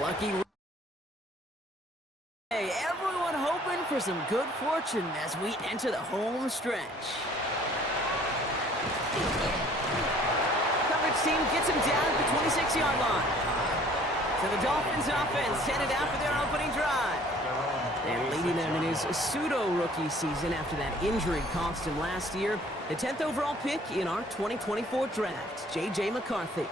Lucky. Hey, everyone hoping for some good fortune as we enter the home stretch. Coverage team gets him down at the 26-yard line. So the Dolphins offense headed out for their opening drive. And leading them in his pseudo-rookie season after that injury cost him last year, the 10th overall pick in our 2024 draft, J.J. McCarthy.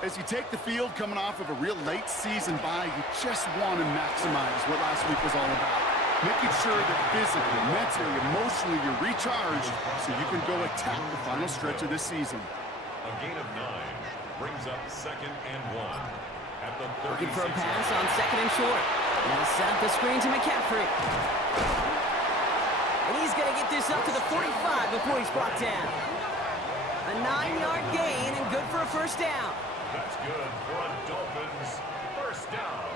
As you take the field coming off of a real late season bye, you just want to maximize what last week was all about. Making sure that physically, mentally, emotionally you're recharged so you can go attack the final stretch of this season. A gain of 9 brings up 2nd and 1. At the looking for a pass on 2nd and short. Now set up the screen to McCaffrey. And he's going to get this up to the 45 before he's brought down. A 9-yard gain and good for a first down. That's good for a Dolphins first down.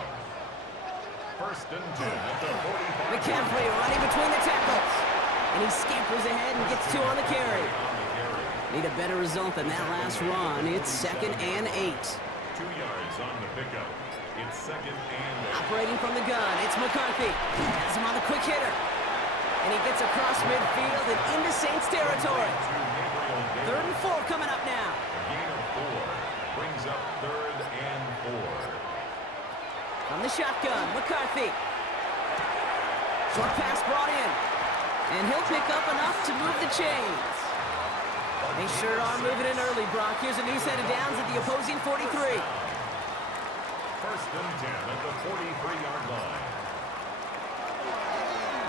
1st and 10 at the 45. McCaffrey running between the tackles. And he scampers ahead and gets 2 on the carry. Need a better result than that last run. It's 2nd and 8. 2 yards on the pickup. It's 2nd and 8. Operating from the gun, it's McCarthy. Has him on the quick hitter. And he gets across midfield and into Saints territory. 3rd and 4 coming up now. A gain of 4 brings up 3rd and 4. From the shotgun, McCarthy. Short pass brought in. And he'll pick up enough to move the chains. They sure are moving in early, Brock. Here's a new set of downs at the opposing 43. 1st and 10 at the 43-yard line.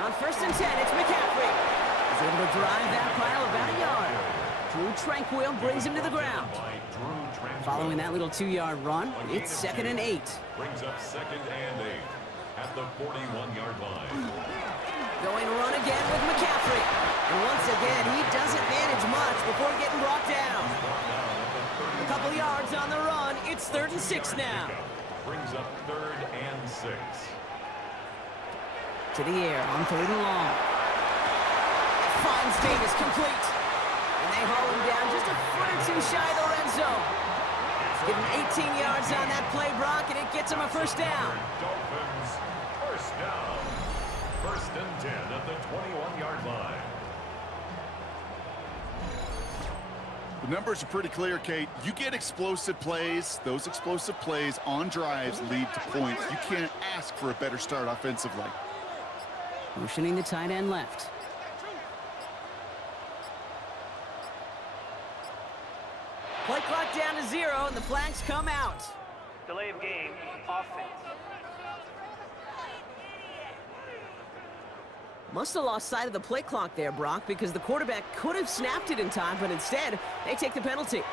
On 1st and 10, it's McCaffrey. He's able to drive that pile about a yard. Drew Tranquil brings him to the ground. Following that little 2-yard run, it's 2nd and 8. Brings up 2nd and 8 at the 41-yard line. Going run again with McCaffrey. And once again, he doesn't manage much before getting brought down. A couple yards on the run. It's 3rd and 6 now. Brings up 3rd and 6. To the air on 3rd and long. Finds Davis complete. And they haul him down just a foot or 2 shy of the red zone. Give him 18 yards on that play, Brock, and it gets him a first down. Dolphins first down. 1st and 10 at the 21-yard line. The numbers are pretty clear, Kate. You get explosive plays. Those explosive plays on drives lead to points. You can't ask for a better start offensively. Motioning the tight end left. flags come out. Delay of game, offense. Must have lost sight of the play clock there, Brock, because the quarterback could have snapped it in time, but instead, they take the penalty.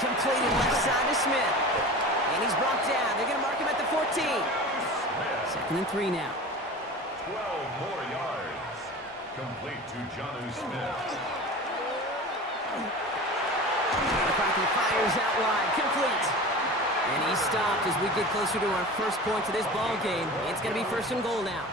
Completed left side to Smith. And he's brought down. They're going to mark him at the 14. 2nd and 3 now. 12 more yards. Complete to Jonnu Smith. McCarthy fires out wide. Complete. And he's stopped as we get closer to our first point to this ball game. It's going to be 1st and goal now.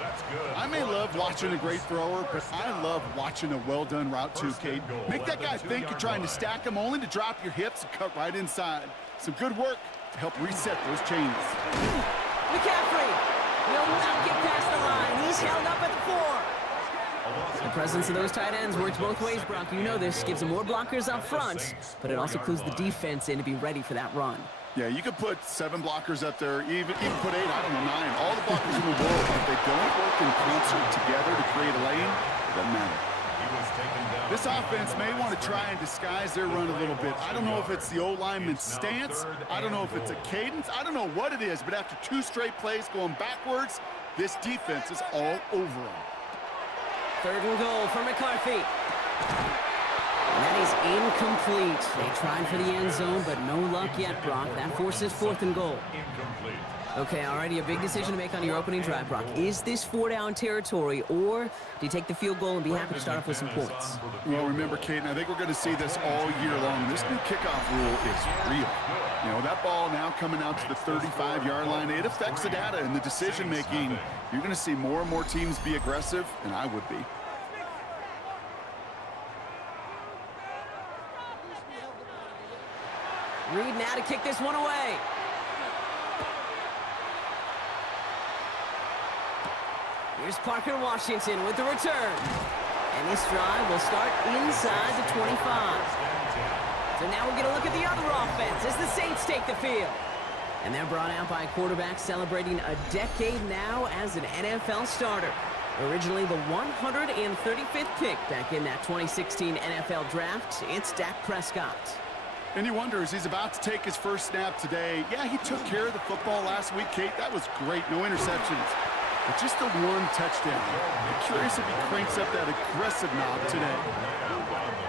That's good. I may love watching a great thrower, but I love watching a well-done route too, Kate. Make that guy think you're trying to stack him only to drop your hips and cut right inside. Some good work to help reset those chains. McCaffrey will not get past the line. He's held up at the 4. The presence of those tight ends works both ways, Brock. You know this. Gives them more blockers up front, but it also clues the defense in to be ready for that run. Yeah, you could put 7 blockers up there, even put 8, I don't know, 9. All the blockers in the world, if they don't work in concert together to create a lane, it doesn't matter. This offense may want to try and disguise their run a little bit. I don't know if it's the O-lineman's stance. I don't know if it's a cadence. I don't know what it is, but after 2 straight plays going backwards, this defense is all over them. 3rd and goal for McCarthy. And that is incomplete. They tried for the end zone, but no luck yet, Brock. That forces 4th and goal. Incomplete. Okay, already a big decision to make on your opening drive, Brock. Is this 4-down territory, or do you take the field goal and be happy to start off with some points? Well, remember, Kate, and I think we're going to see this all year long. This new kickoff rule is real. You know, that ball now coming out to the 35-yard line, it affects the data and the decision-making. You're going to see more and more teams be aggressive, and I would be. Reed now to kick this one away. Here's Parker Washington with the return. And this drive will start inside the 25. So now we're going to look at the other offense as the Saints take the field. And they're brought out by a quarterback celebrating a decade now as an NFL starter. Originally the 135th pick back in that 2016 NFL draft, it's Dak Prescott. And you wonder, as he's about to take his first snap today, yeah, he took care of the football last week, Kate. That was great. No interceptions. But just the 1 touchdown. I'm curious if he cranks up that aggressive knob today.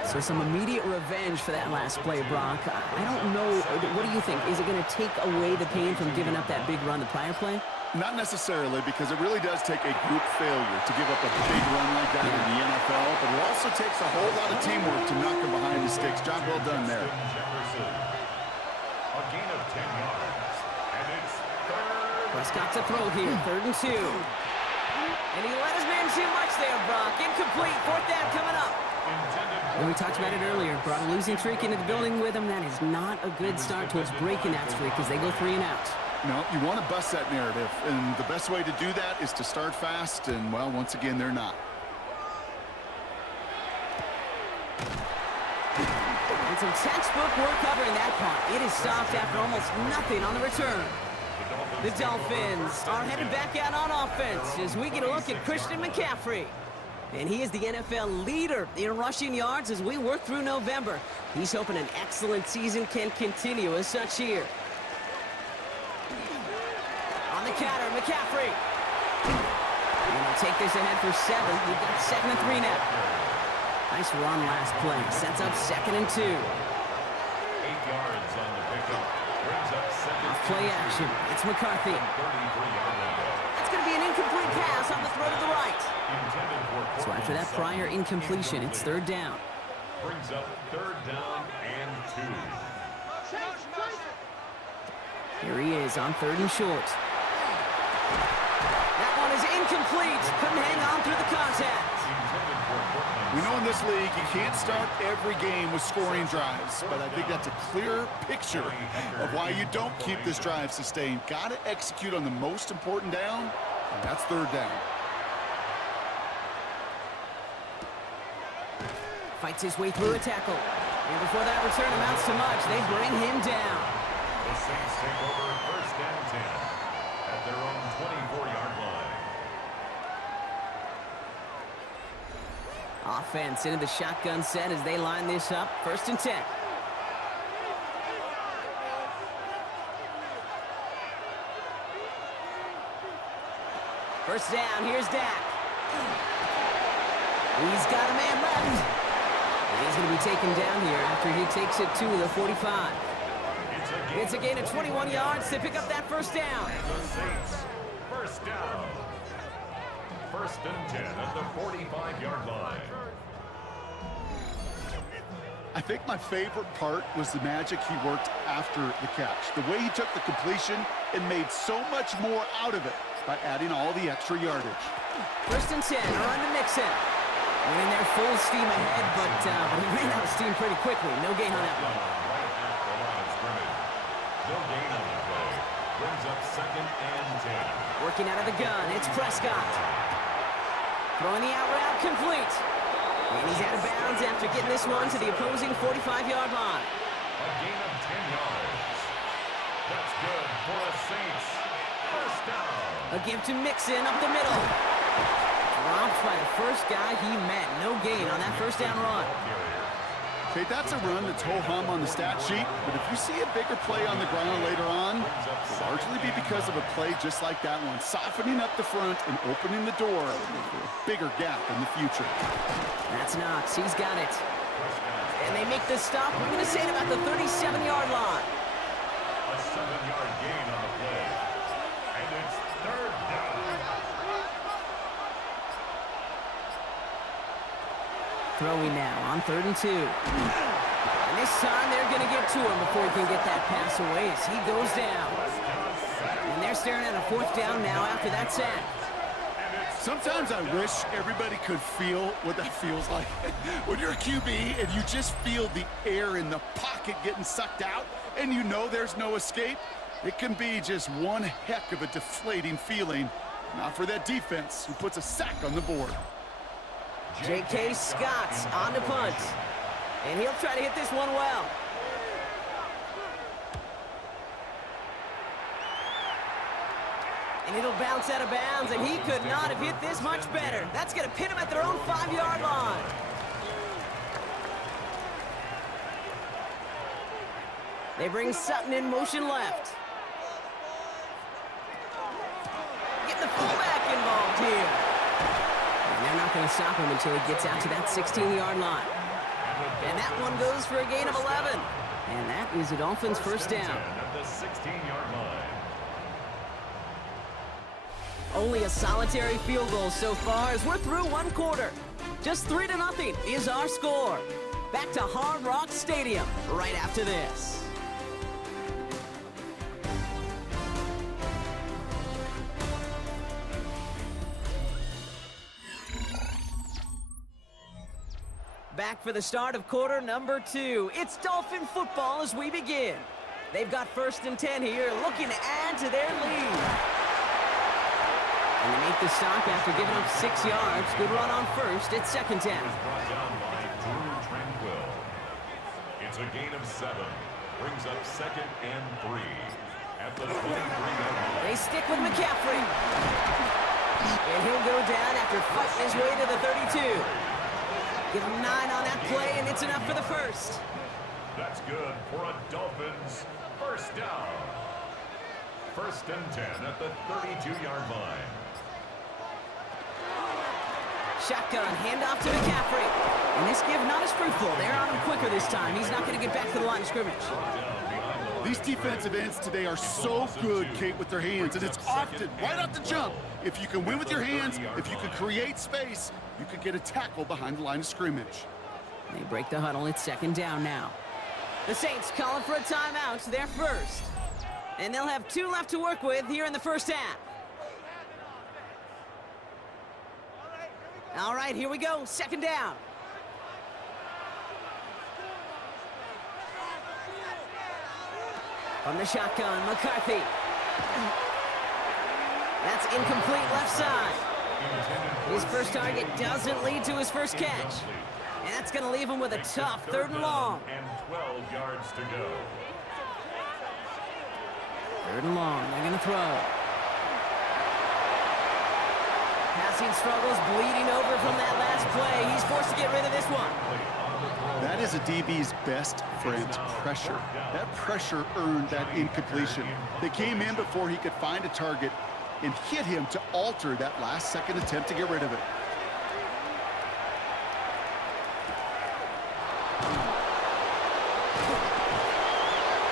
So some immediate revenge for that last play, Brock. I don't know. What do you think? Is it going to take away the pain from giving up that big run the prior play? Not necessarily, because it really does take a group failure to give up a big run like that in the NFL, but it also takes a whole lot of teamwork to knock him behind the sticks. Job well done there. A gain of 10 yards, and it's 3rd. Prescott to throw here, 3rd and 2. And he let his man too much there, Brock. Incomplete, 4th down coming up. And we talked about it earlier. Brought a losing streak into the building with him. That is not a good start towards breaking that streak as they go 3 and out. No, you want to bust that narrative, and the best way to do that is to start fast, and, well, once again, they're not. And some textbook work covering that punt. It is stopped after almost nothing on the return. The Dolphins are headed back out on offense as we get a look at Christian McCaffrey. And he is the NFL leader in rushing yards as we work through November. He's hoping an excellent season can continue as such here. On the counter, McCaffrey. And he'll take this ahead for 7. We've got 2nd and 3 now. Nice run last play. Sets up 2nd and 2. 8 yards on the pickup. Brings up 2nd. Off play action. It's McCarthy. 33-yard line. That's going to be an incomplete pass on the throw to the right. Intended for So after that prior incompletion, it's 3rd down. brings up 3rd down and 2. Here he is on 3rd and short. That one is incomplete. Couldn't hang on through the contact. We know in this league you can't start every game with scoring drives, but I think that's a clear picture of why you don't keep this drive sustained. Got to execute on the most important down, and that's 3rd down. Fights his way through a tackle. And before that return amounts to much, they bring him down. The Saints take over 1st and 10 at their own 24-yard line. Offense into the shotgun set as they line this up. 1st and 10. First down, here's Dak. He's got a man left. And he's going to be taken down here after he takes it to the 45. It's a gain of 21 yards to pick up that first down. The Saints, first down. First and 10 at the 45-yard line. I think my favorite part was the magic he worked after the catch. The way he took the completion and made so much more out of it by adding all the extra yardage. First and 10, on to Mixon. Went in there full steam ahead, but he ran out of steam pretty quickly. No gain on that one. Right at the line of scrimmage. No gain on the play. Brings up second and 10. Working out of the gun, it's Prescott. Throwing the out route complete. And he's out of bounds after getting this one to the opposing 45-yard line. A gain of 10 yards. That's good for the Saints. First down. A give to Mixon up the middle. Dropped by the first guy he met. No gain on that first down run. Okay, that's a run that's ho-hum on the stat sheet, but if you see a bigger play on the ground later on, it'll largely be because of a play just like that one, softening up the front and opening the door for a bigger gap in the future. That's Knox. He's got it. And they make the stop. We're going to say it about the 37-yard line. A 7-yard gain on the play. And it's third down. Throwing now on 3rd and 2. And this time they're going to get to him before he can get that pass away as he goes down. And they're staring at a 4th down now after that sack. Sometimes I wish everybody could feel what that feels like. When you're a QB and you just feel the air in the pocket getting sucked out and you know there's no escape, it can be just one heck of a deflating feeling. Not for that defense who puts a sack on the board. J.K. Scott's on the punt. And he'll try to hit this one well. And it'll bounce out of bounds, and he could not have hit this much better. That's going to pin him at their own 5-yard line. They bring Sutton in motion left. Getting the fullback involved here. And they're not going to stop him until he gets out to that 16-yard line. And that one goes for a gain of 11. And that is a Dolphins first down. At the 16-yard line. Only a solitary field goal so far as we're through one quarter. Just 3-0 is our score. Back to Hard Rock Stadium right after this. Back for the start of quarter number 2. It's Dolphin football as we begin. They've got 1st and 10 here, looking to add to their lead. And they make the stop after giving up 6 yards. Good run on first. It's 2nd down. Brought down by Drew Tranquil. It's a gain of 7. Brings up 2nd and 3. At the 23-yard line. They stick with McCaffrey. And he'll go down after fighting his way to the 32. Give him 9 on that play, and it's enough for the first. That's good for a Dolphins first down. 1st and 10 at the 32-yard line. Shotgun, handoff to McCaffrey. And this give not as fruitful. They're on him quicker this time. He's not going to get back to the line of scrimmage. These defensive ends today are so good, Kate, with their hands, and it's often right off the jump. If you can win with your hands, if you can create space, you could get a tackle behind the line of scrimmage. They break the huddle. It's 2nd down now. The Saints calling for a timeout. They're first. And they'll have 2 left to work with here in the first half. All right, here we go. 2nd down. From the shotgun, McCarthy. That's incomplete left side. His first target doesn't lead to his first catch. And that's going to leave him with a tough 3rd and long. And 12 yards to go. 3rd and long. They're going to throw. Passing struggles, bleeding over from that last play. He's forced to get rid of this one. That is a DB's best friend, pressure. That pressure earned that incompletion. They came in before he could find a target, and hit him to alter that last-second attempt to get rid of it.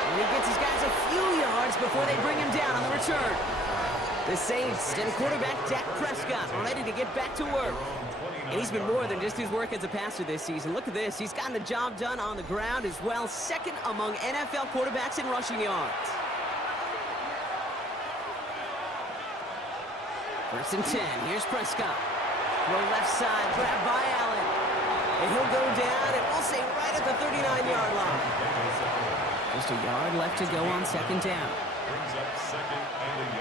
And he gets his guys a few yards before they bring him down on the return. The Saints and quarterback Dak Prescott are ready to get back to work. And he's been more than just his work as a passer this season. Look at this. He's gotten the job done on the ground as well. Second among NFL quarterbacks in rushing yards. First and 10. Here's Prescott. Throw left side. Grabbed by Allen. And he'll go down, and we'll say right at the 39-yard line. Just a yard left to go on second down.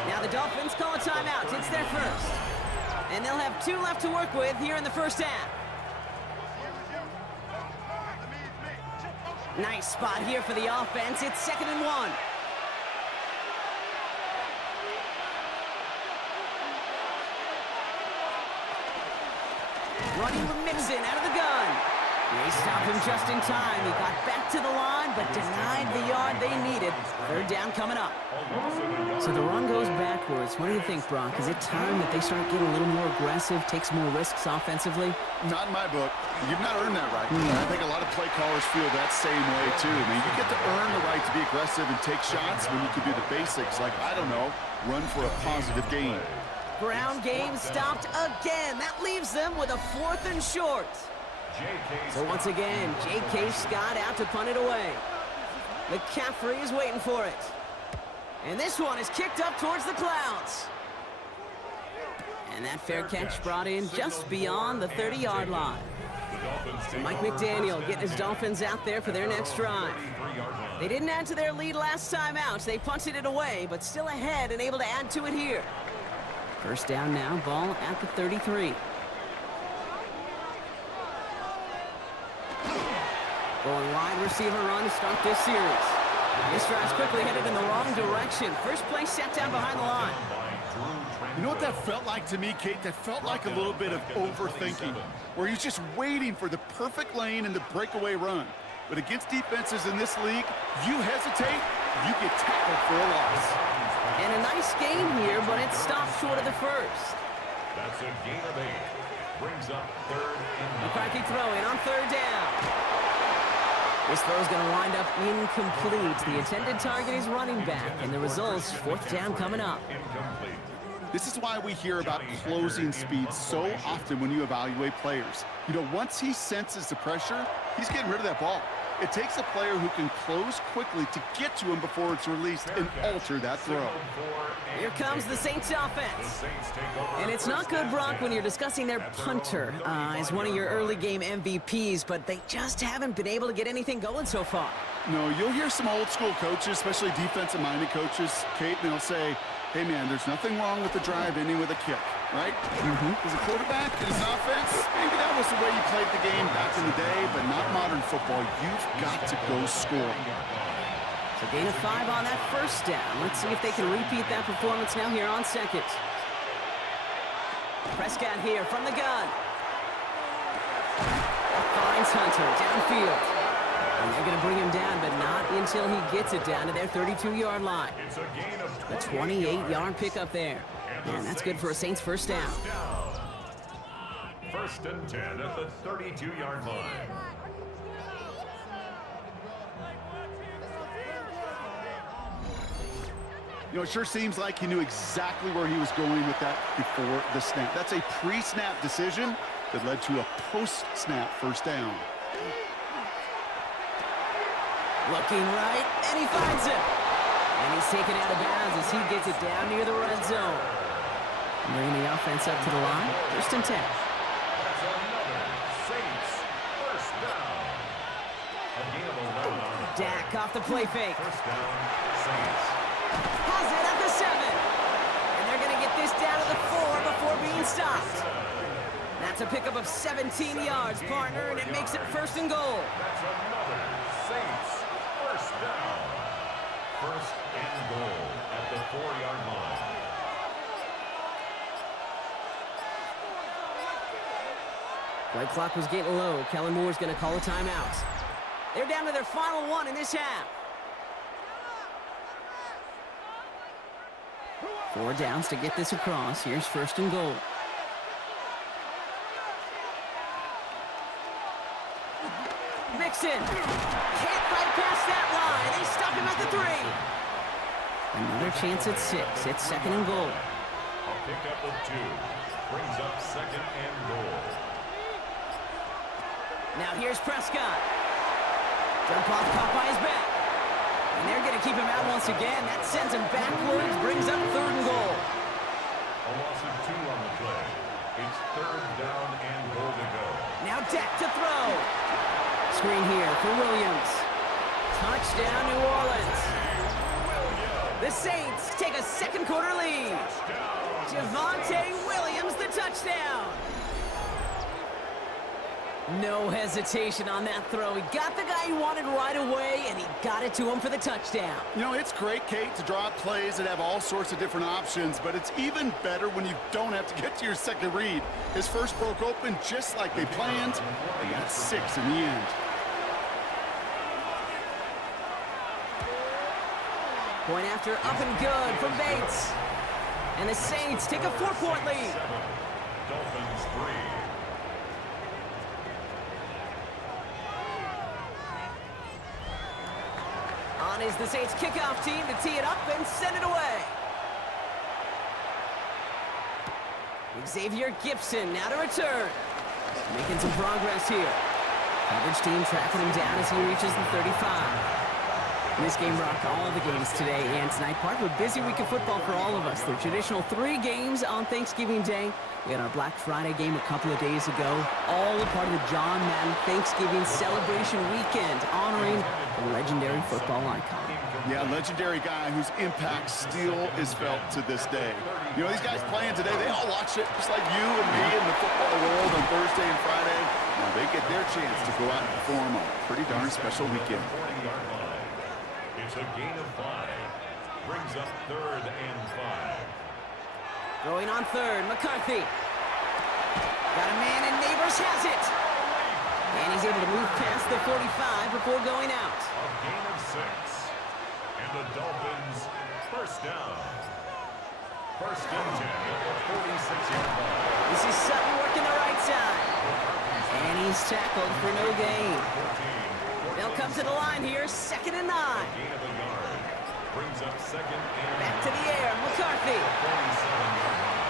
Now the Dolphins call a timeout. It's their first. And they'll have 2 left to work with here in the first half. Nice spot here for the offense. It's 2nd and 1. Running with Mixon out of the gun. They stopped him just in time. He got back to the line, but denied the yard they needed. Third down coming up. So the run goes backwards. What do you think, Brock? Is it time that they start getting a little more aggressive, take some more risks offensively? Not in my book. You've not earned that right. I think a lot of play callers feel that same way, too. I mean, you get to earn the right to be aggressive and take shots when you can do the basics, like, I don't know, run for a positive gain. Ground game stopped again. That leaves them with a 4th and short. So once again, J.K. Scott out to punt it away. McCaffrey is waiting for it. And this one is kicked up towards the clouds. And that fair catch brought in just beyond the 30-yard line. So Mike McDaniel getting his Dolphins out there for their next drive. They didn't add to their lead last time out. They punted it away, but still ahead and able to add to it here. First down now, ball at the 33. Going wide receiver run to start this series. This drive's quickly headed in the wrong direction. First play set down behind the line. You know what that felt like to me, Kate? That felt like a little bit of overthinking, where he's just waiting for the perfect lane and the breakaway run. But against defenses in this league, you hesitate, you get tackled for a loss. And a nice game here, but it stopped short of the first. That's a gain of 8. Brings up 3rd and 9. McCarthy throwing on 3rd down. This throw is going to wind up incomplete. The intended target is running back, and the result's 4th down coming up. Incomplete. This is why we hear about closing speed so often when you evaluate players. You know, once he senses the pressure, he's getting rid of that ball. It takes a player who can close quickly to get to him before it's released and alter that throw. Here comes the Saints offense. And it's not good, Brock, when you're discussing their punter as one of your early game MVPs, but they just haven't been able to get anything going so far. No, you'll hear some old school coaches, especially defensive-minded coaches, Kate, and they'll say, hey, man, there's nothing wrong with the drive ending with a kick, right? As a quarterback in his offense, maybe that was the way you played the game back in the day, but not modern football. You've got to go score. So gain of 5 on that first down. Let's see if they can repeat that performance now here on second. Prescott here from the gun. Finds Hunter downfield. And they're going to bring him down, but not until he gets it down to their 32-yard line. It's a gain of A 28-yard pickup there. And that's good for a Saints first down. 1st and 10 at the 32-yard line. You know, it sure seems like he knew exactly where he was going with that before the snap. That's a pre-snap decision that led to a post-snap first down. Looking right, and he finds it. And he's taken out of bounds as he gets it down near the red zone. Bringing the offense up to the line. 1st and 10. That's another Saints first down. A gain of 11 on the Dak off the play fake. first down, Saints. Has it at the 7. And they're going to get this down to the 4 before being stopped. That's a pickup of 17 yards, partner, and it makes it 1st and goal. That's another Saints first down. 1st and goal at the 4-yard line. Play clock was getting low. Kellen Moore's going to call a timeout. They're down to their final one in this half. 4 downs to get this across. Here's 1st and goal. Mixon. Can't fight past that line. They stop him at the 3. Another chance at 6. It's 2nd and goal. A pickup of 2 brings up 2nd and goal. Now here's Prescott. Jump off caught by his back. And they're going to keep him out once again. That sends him backwards, brings up 3rd and goal. A loss of 2 on the play. It's 3rd down and goal to go. Now Dak to throw. Screen here for Williams. Touchdown, New Orleans. The Saints take a 2nd quarter lead. Javonte Williams, the touchdown. No hesitation on that throw. He got the guy he wanted right away, and he got it to him for the touchdown. You know, it's great, Kate, to draw up plays that have all sorts of different options, but it's even better when you don't have to get to your second read. His first broke open just like they planned. They got 6 in the end. Point after up and good for Bates. And the Saints take a 4-point lead. Dolphins 3. On is the Saints kickoff team to tee it up and send it away. Xavier Gibson now to return. Making some progress here. Coverage team tracking him down as he reaches the 35. This game rocked all the games today and tonight. Part of a busy week of football for all of us. The traditional 3 games on Thanksgiving Day. We had our Black Friday game a couple of days ago. All a part of the John Madden Thanksgiving celebration weekend, honoring a legendary football icon. Yeah, legendary guy whose impact still is felt to this day. You know, these guys playing today, they all watch it just like you and me in the football world on Thursday and Friday. Now they get their chance to go out and perform a pretty darn special weekend. It's a gain of 5. Brings up 3rd and 5. Throwing on 3rd, McCarthy. Got a man and Neighbors has it. And he's able to move past the 45 before going out. A gain of 6. And the Dolphins 1st down. 1st and 10 at the 46-yard line. This is Sutton working the right side. And he's tackled for no gain. They'll come to the line here, 2nd and 9. Gain of a yard. Brings up 2nd and Back to the air, McCarthy. 47-yard line.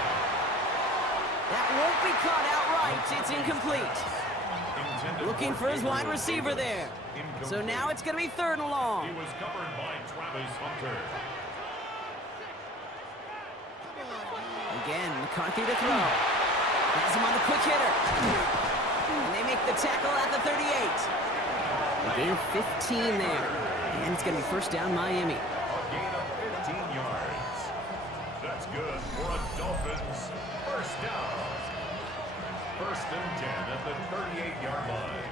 That won't be caught outright. It's incomplete. Intended Looking for his wide Davis. receiver there. So now it's going to be 3rd and long. He was covered by Travis Hunter. Again, McCarthy to throw. Has him on the quick hitter. And they make the tackle at the 38. A gain of 15 there. And it's going to be 1st down Miami. A gain of 15 yards. That's good for a Dolphins 1st down. 1st and 10 at the 38-yard line.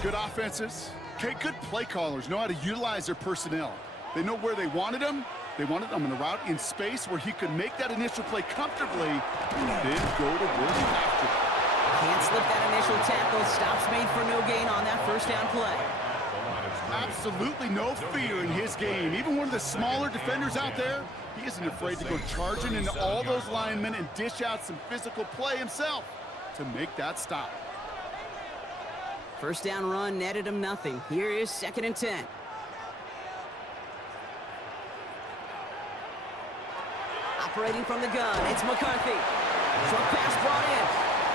Good offenses. Okay, good play callers know how to utilize their personnel. They know where they wanted them. They wanted him in a route in space where he could make that initial play comfortably and then go to work after. Can't slip that initial tackle. Stops made for no gain on that 1st down play. Absolutely no fear in his game. Even one of the smaller defenders out there, he isn't afraid to go charging into all those linemen and dish out some physical play himself to make that stop. 1st down run netted him nothing. Here is 2nd and 10. Operating from the gun, it's McCarthy. Short pass brought in.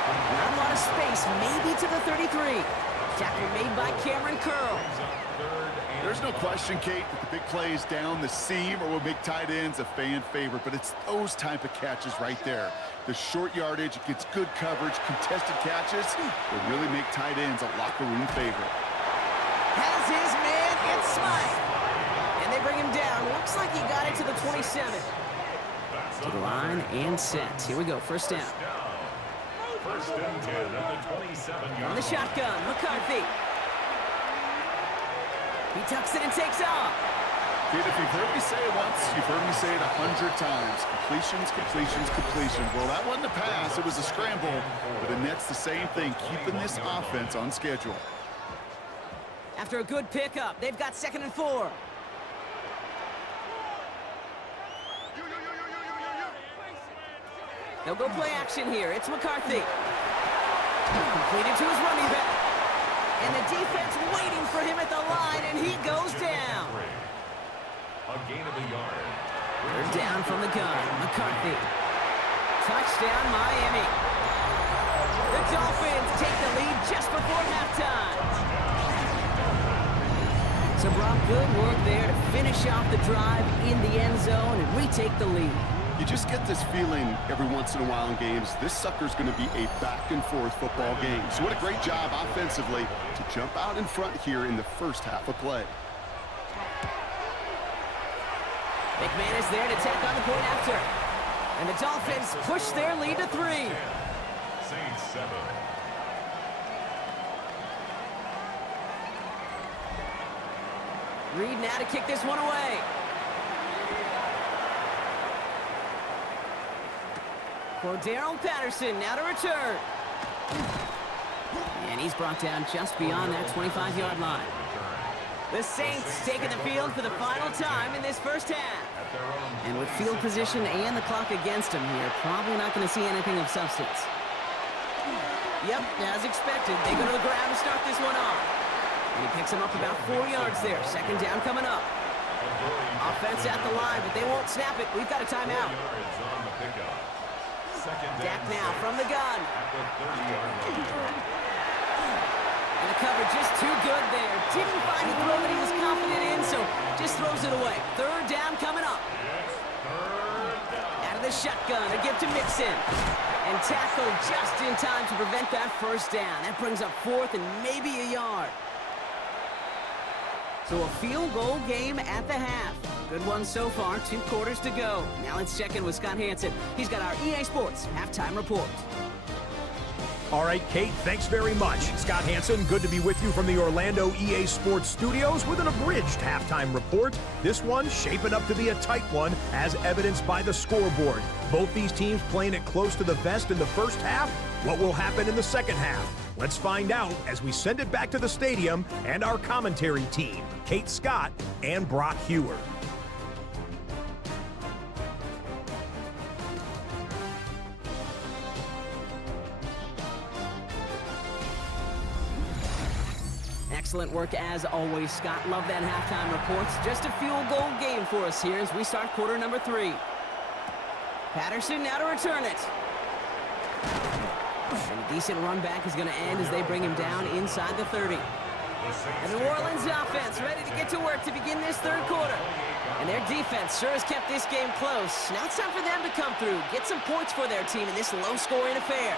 Not a lot of space, maybe to the 33. Tackle made by Cameron Curl. There's no question, Kate, that the big plays down the seam or will make tight ends a fan favorite, but it's those type of catches right there. The short yardage, it gets good coverage, contested catches will really make tight ends a locker room favorite. Has his man, it's Smythe. And they bring him down. Looks like he got it to the 27. To the line and set. Here we go, 1st down. 1st and 10 at the 27-yard On the shotgun, McCarthy. He tucks it and takes off. Kid, if you've heard me say it once, you've heard me say it 100 times. Completions, completions, completions. Well, that wasn't a pass, it was a scramble. But the Nets, the same thing, keeping this offense on schedule. After a good pickup, they've got 2nd and 4. They'll go play action here. It's McCarthy. Completed to his running back. And the defense waiting for him at the line, and he goes down. A gain of a yard. They're down from the gun. McCarthy. Touchdown, Miami. The Dolphins take the lead just before halftime. So, Brock, good work there to finish off the drive in the end zone and retake the lead. You just get this feeling every once in a while in games, this sucker's going to be a back-and-forth football game. So what a great job offensively to jump out in front here in the first half of play. McMahon is there to tack on the point after. And the Dolphins push their lead to 3. Saints 7. Reed now to kick this one away. Cordero Patterson now to return. And he's brought down just beyond that 25-yard line. The Saints taking the field for the final time in this first half. And with field position and the clock against them here, probably not going to see anything of substance. Yep, as expected, they go to the ground to start this one off. And he picks him up about 4 yards there. Second down coming up. Offense at the line, but they won't snap it. We've got a timeout. Dak now from the gun. And the cover just too good there. Didn't find a throw that he was confident in, so just throws it away. Third down coming up. Out of the shotgun, a give to Mixon. And tackled just in time to prevent that first down. That brings up 4th and maybe a yard. So a field goal game at the half. Good one so far, 2 quarters to go. Now let's check in with Scott Hansen. He's got our EA Sports halftime report. All right, Kate, thanks very much. Scott Hansen, good to be with you from the Orlando EA Sports studios with an abridged halftime report. This one shaping up to be a tight one, as evidenced by the scoreboard. Both these teams playing it close to the vest in the first half. What will happen in the second half? Let's find out as we send it back to the stadium and our commentary team, Kate Scott and Brock Hewer. Excellent work as always, Scott. Love that halftime report. Just a field goal game for us here as we start quarter number 3. Patterson now to return it. And a decent run back is going to end as they bring him down inside the 30. And the New Orleans offense ready to get to work to begin this third quarter. And their defense sure has kept this game close. Now it's time for them to come through, get some points for their team in this low-scoring affair.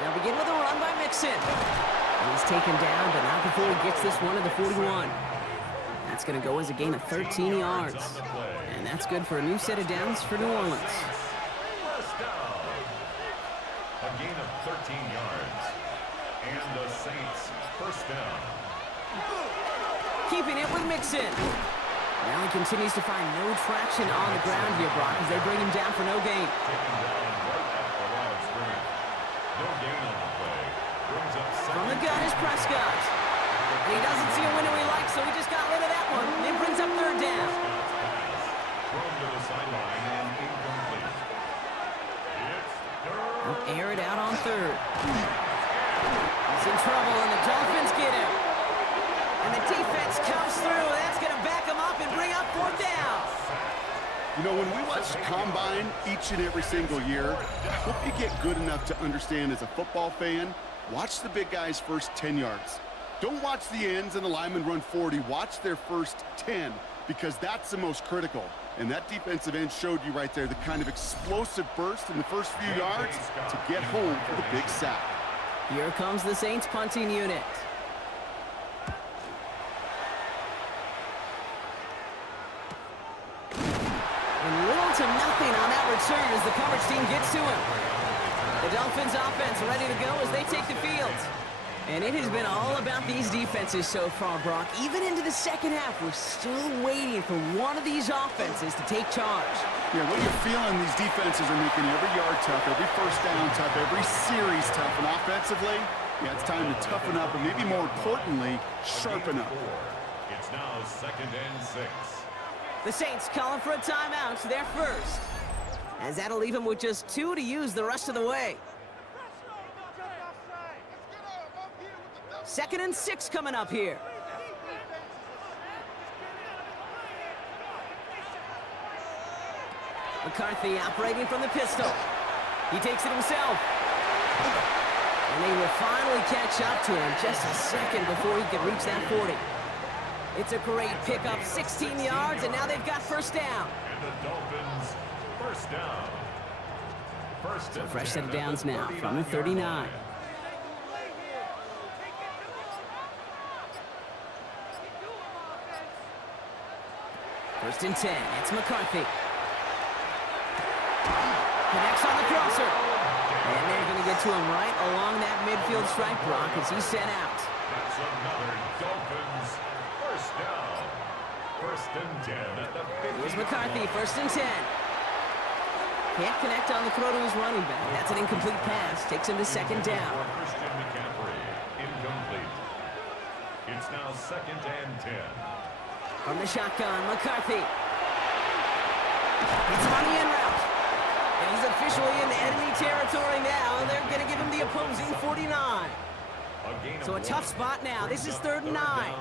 They'll begin with a run by Mixon. And he's taken down, but not before he gets this one to the 41. That's going to go as a gain of 13 yards. And that's good for a new set of downs for New Orleans. A gain of 13 yards. And the Saints first down. Keeping it with Mixon. Now he continues to find no traction on the ground here, Brock, as they bring him down for no gain. No gain on the play. Brings up From the gun is Prescott. And he doesn't see a window he likes, so he just got rid of that one. It brings up third down. thrown to the sideline and incomplete. They'll air it out on third. He's in trouble, and the Dolphins get him. And the defense comes through. That's going to back him up and bring up fourth down. You know, when we watch the Combine each and every single year, I hope you get good enough to understand as a football fan, watch the big guys' first 10 yards. Don't watch the ends and the linemen run 40. Watch their first 10, because that's the most critical. And that defensive end showed you right there the kind of explosive burst in the first few yards to get home for the big sack. Here comes the Saints punting unit. And little to nothing on that return as the coverage team gets to him. The Dolphins offense ready to go as they take the field. And it has been all about these defenses so far, Brock. Even into the second half, we're still waiting for one of these offenses to take charge. Yeah, what you're feeling, these defenses are making every yard tough, every first down tough, every series tough. And offensively, yeah, it's time to toughen up, and maybe more importantly, sharpen up. It's now 2nd and 6. The Saints calling for a timeout, their first. as that'll leave him with just 2 to use the rest of the way. 2nd and 6 coming up here. McCarthy operating from the pistol. He takes it himself. And they will finally catch up to him just a second before he can reach that 40. It's a great pickup, 16 yards, and now they've got first down. And the Dolphins, first down. First So fresh set of downs now from the 39. First and 10, it's McCarthy. Connects on the crosser. And they're going to get to him right along that midfield stripe, Brock, as he's sent out. That's another Dolphins first down. First and 10 at the 50. Here's McCarthy, first and 10. Can't connect on the throw to his running back. That's an incomplete pass. Takes him to second down. Christian McCaffrey, incomplete. It's now 2nd and 10. From the shotgun, McCarthy. It's on the in route. And he's officially in enemy territory now, and they're going to give him the opposing 49. So a tough spot now. This is 3rd and 9.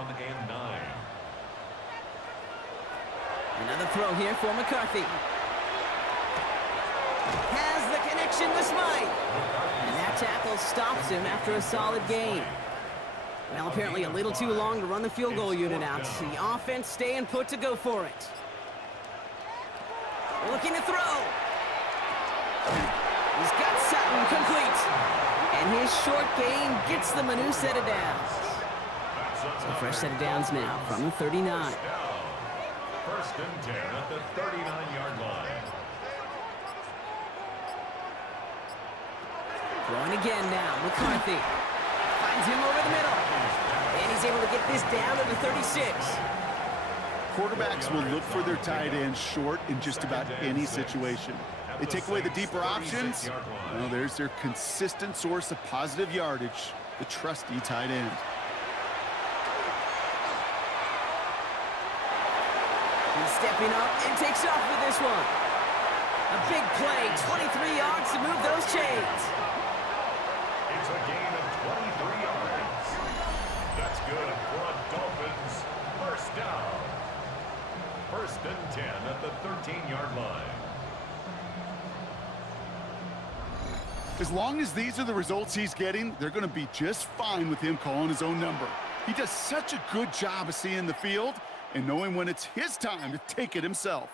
Another throw here for McCarthy. Has the connection with Smythe. And that tackle stops him after a solid gain. Well, apparently a little too long to run the field goal unit out. The offense staying put to go for it. Looking to throw. He's got Sutton complete. And his short gain gets them a new set of downs. So a fresh set of downs now from the 39. First and 10 at the 39-yard line. Throwing again now, McCarthy. Finds him over the middle. And he's able to get this down to the 36. Quarterbacks will look for their tight ends short in just about any situation. They take away the deeper options. Well, there's their consistent source of positive yardage, the trusty tight end. He's stepping up and takes off with this one. A big play, 23 yards to move those chains. It's a gain of 23 yards. That's good for a Dolphins first down. First and 10 at the 13-yard line. As long as these are the results he's getting, they're going to be just fine with him calling his own number. He does such a good job of seeing the field and knowing when it's his time to take it himself.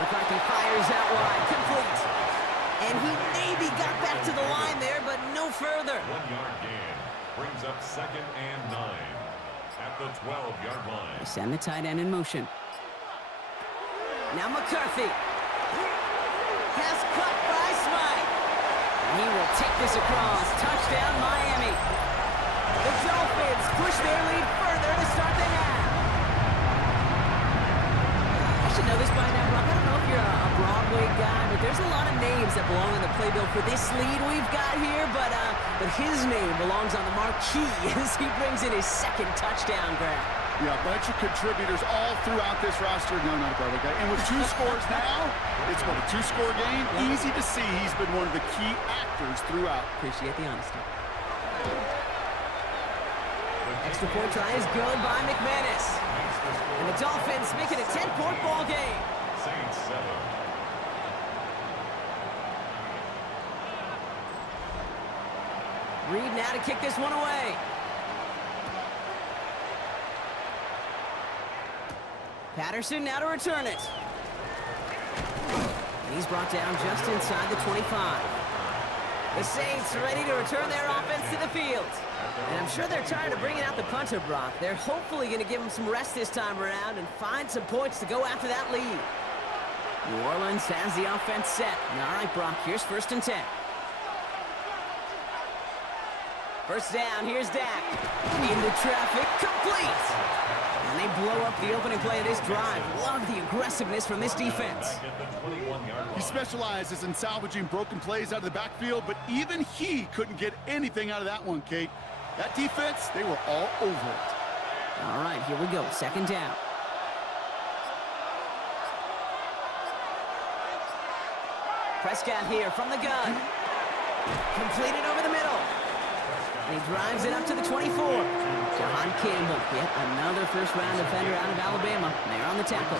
McCarthy fires out wide, complete. And he maybe got back to the line there, but no further. 1-yard gain brings up 2nd and 9 at the 12-yard line. They send the tight end in motion. Now McCarthy has cut by Smythe. He will take this across. Touchdown, Miami. The Dolphins push their lead further to start the half. I should know this by now, Rob. I don't know if you're a Broadway guy, but there's a lot of names that belong on the playbill for this lead we've got here, but his name belongs on the marquee as he brings in his 2nd touchdown grab. Yeah, a bunch of contributors all throughout this roster. No, not a Broadway guy. And with 2 scores now, it's what, a 2-score game? Easy to see he's been one of the key actors throughout. Appreciate the honesty. Extra point try is good by McManus. And the Dolphins make it a 10-point ball game. Saints 7. Reed now to kick this one away. Patterson now to return it. And he's brought down just inside the 25. The Saints ready to return their offense to the field. And I'm sure they're tired of bringing out the punter, Brock. They're hopefully going to give him some rest this time around and find some points to go after that lead. New Orleans has the offense set. All right, Brock, here's 1st and 10. First down, here's Dak. Into traffic, complete. And they blow up the opening play of this drive. Love the aggressiveness from this defense. He specializes in salvaging broken plays out of the backfield, but even he couldn't get anything out of that one, Kate. That defense, they were all over it. All right, here we go. 2nd down. Prescott here from the gun. Completed over the middle. And he drives it up to the 24. John Campbell, yet another first-round defender out of Alabama. They're on the tackle.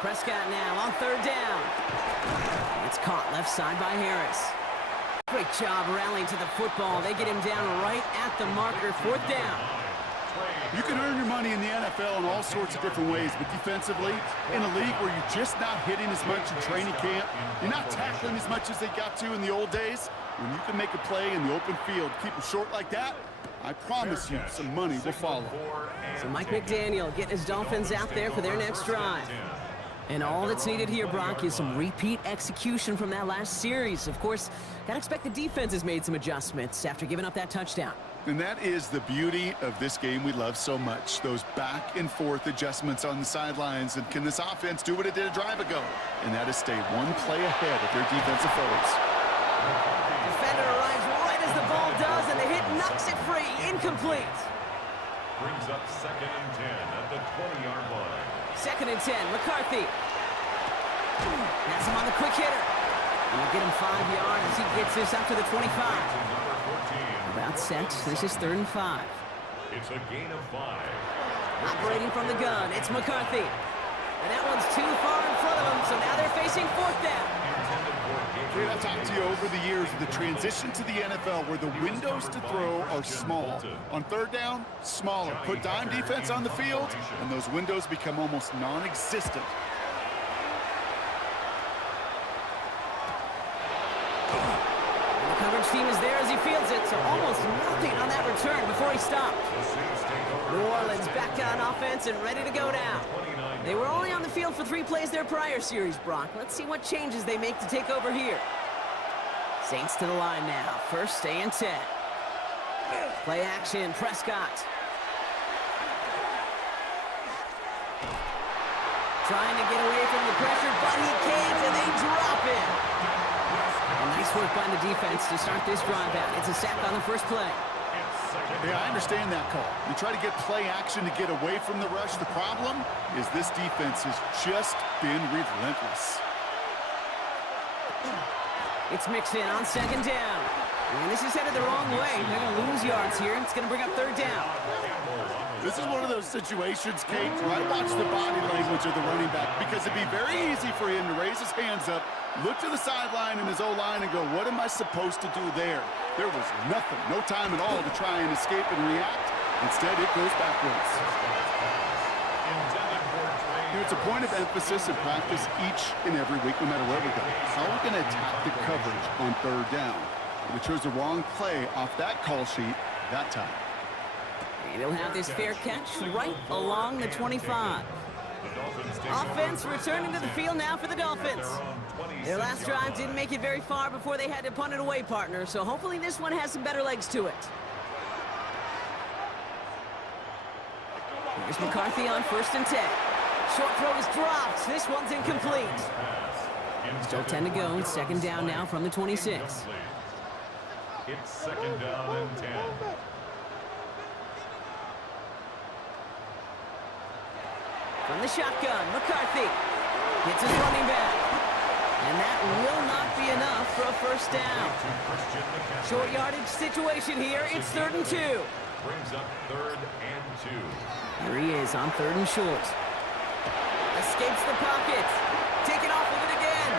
Prescott now on third down. It's caught left side by Harris. Great job rallying to the football. They get him down right at the marker, fourth down. You can earn your money in the NFL in all sorts of different ways, but defensively, in a league where you're just not hitting as much in training camp, you're not tackling as much as they got to in the old days, when you can make a play in the open field, keep them short like that, I promise you some money will follow. So Mike McDaniel getting his Dolphins out there for their next drive. And all that's needed here, Brock, is some repeat execution from that last series. Of course, gotta expect the defense has made some adjustments after giving up that touchdown. And that is the beauty of this game we love so much, those back and forth adjustments on the sidelines. And can this offense do what it did a drive ago? And that is stay one play ahead of their defensive foes. Defender arrives right as the ball does, and the hit knocks it free. Incomplete. Brings up 2nd and 10 at the 20-yard line. 2nd and 10, McCarthy. Has him on the quick hitter. And he'll get him 5 yards as he gets this up to the 25. About set. This is 3rd and 5. It's a gain of 5. Operating from the gun, it's McCarthy. And that one's too far in front of him, so now they're facing 4th down. I've talked to you over the years of the transition to the NFL where the windows to throw are small. On 3rd down, smaller. Put dime defense on the field, and those windows become almost non-existent. The coverage team is there as he fields it, so almost nothing on that return before he stopped. New Orleans back on offense and ready to go now. They were only on the field for 3 plays their prior series, Brock. Let's see what changes they make to take over here. Saints to the line now. 1st and 10. Play action, Prescott. Trying to get away from the pressure, but he can't, and they drop it. And nice work by the defense to start this drive out. It's a sack on the first play. Yeah, I understand that call. You try to get play action to get away from the rush. The problem is this defense has just been relentless. It's mixed in on 2nd down. And this is headed the wrong way. They're going to lose yards here. It's going to bring up 3rd down. This is one of those situations, Kate, where I watch the body language of the running back because it'd be very easy for him to raise his hands up, look to the sideline and his O-line and go, what am I supposed to do there? There was nothing, no time at all to try and escape and react. Instead, it goes backwards. It's a point of emphasis in practice each and every week, no matter where we go. How are we going to attack the coverage on 3rd down? We chose the wrong play off that call sheet that time. And he'll have this fair catch right along the 25. Offense returning to the field now for the Dolphins. Their last drive didn't make it very far before they had to punt it away, partner, so hopefully this one has some better legs to it. Here's McCarthy on 1st and 10. Short throw is dropped. This one's incomplete. Still 10 to go. It's 2nd down now from the 26. It's 2nd down and 10. From the shotgun, McCarthy hits his running back. And that will not be enough for a 1st down. Short yardage situation here. It's 3rd and 2. Brings up 3rd and 2. Here he is on 3rd and short. Escapes the pocket. Taken off with it again.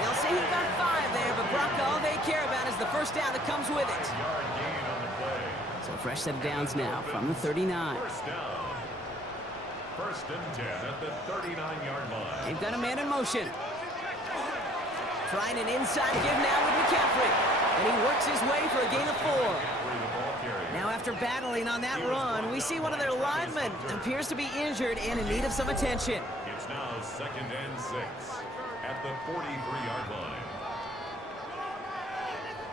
They'll say he got 5 there, but Brock, all they care about is the 1st down that comes with it. Yard gain on the play. So fresh set of downs now from the 39. 1st down. 1st and 10 at the 39-yard line. They've got a man in motion. Trying an inside give now with McCaffrey. And he works his way for a gain of 4. Now after battling on that run, we see one of their linemen appears to be injured and in need of some attention. It's now 2nd and 6 at the 43-yard line.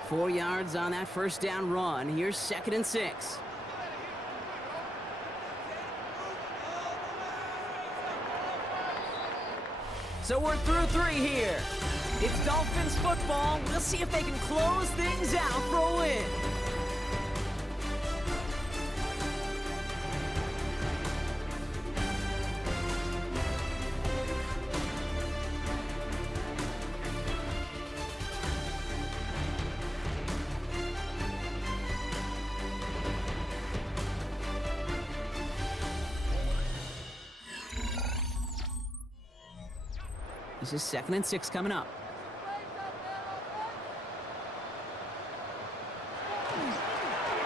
4 yards on that 1st down run. Here's 2nd and 6. So we're through 3 here. It's Dolphins football. We'll see if they can close things out for a win. This is 2nd and 6 coming up.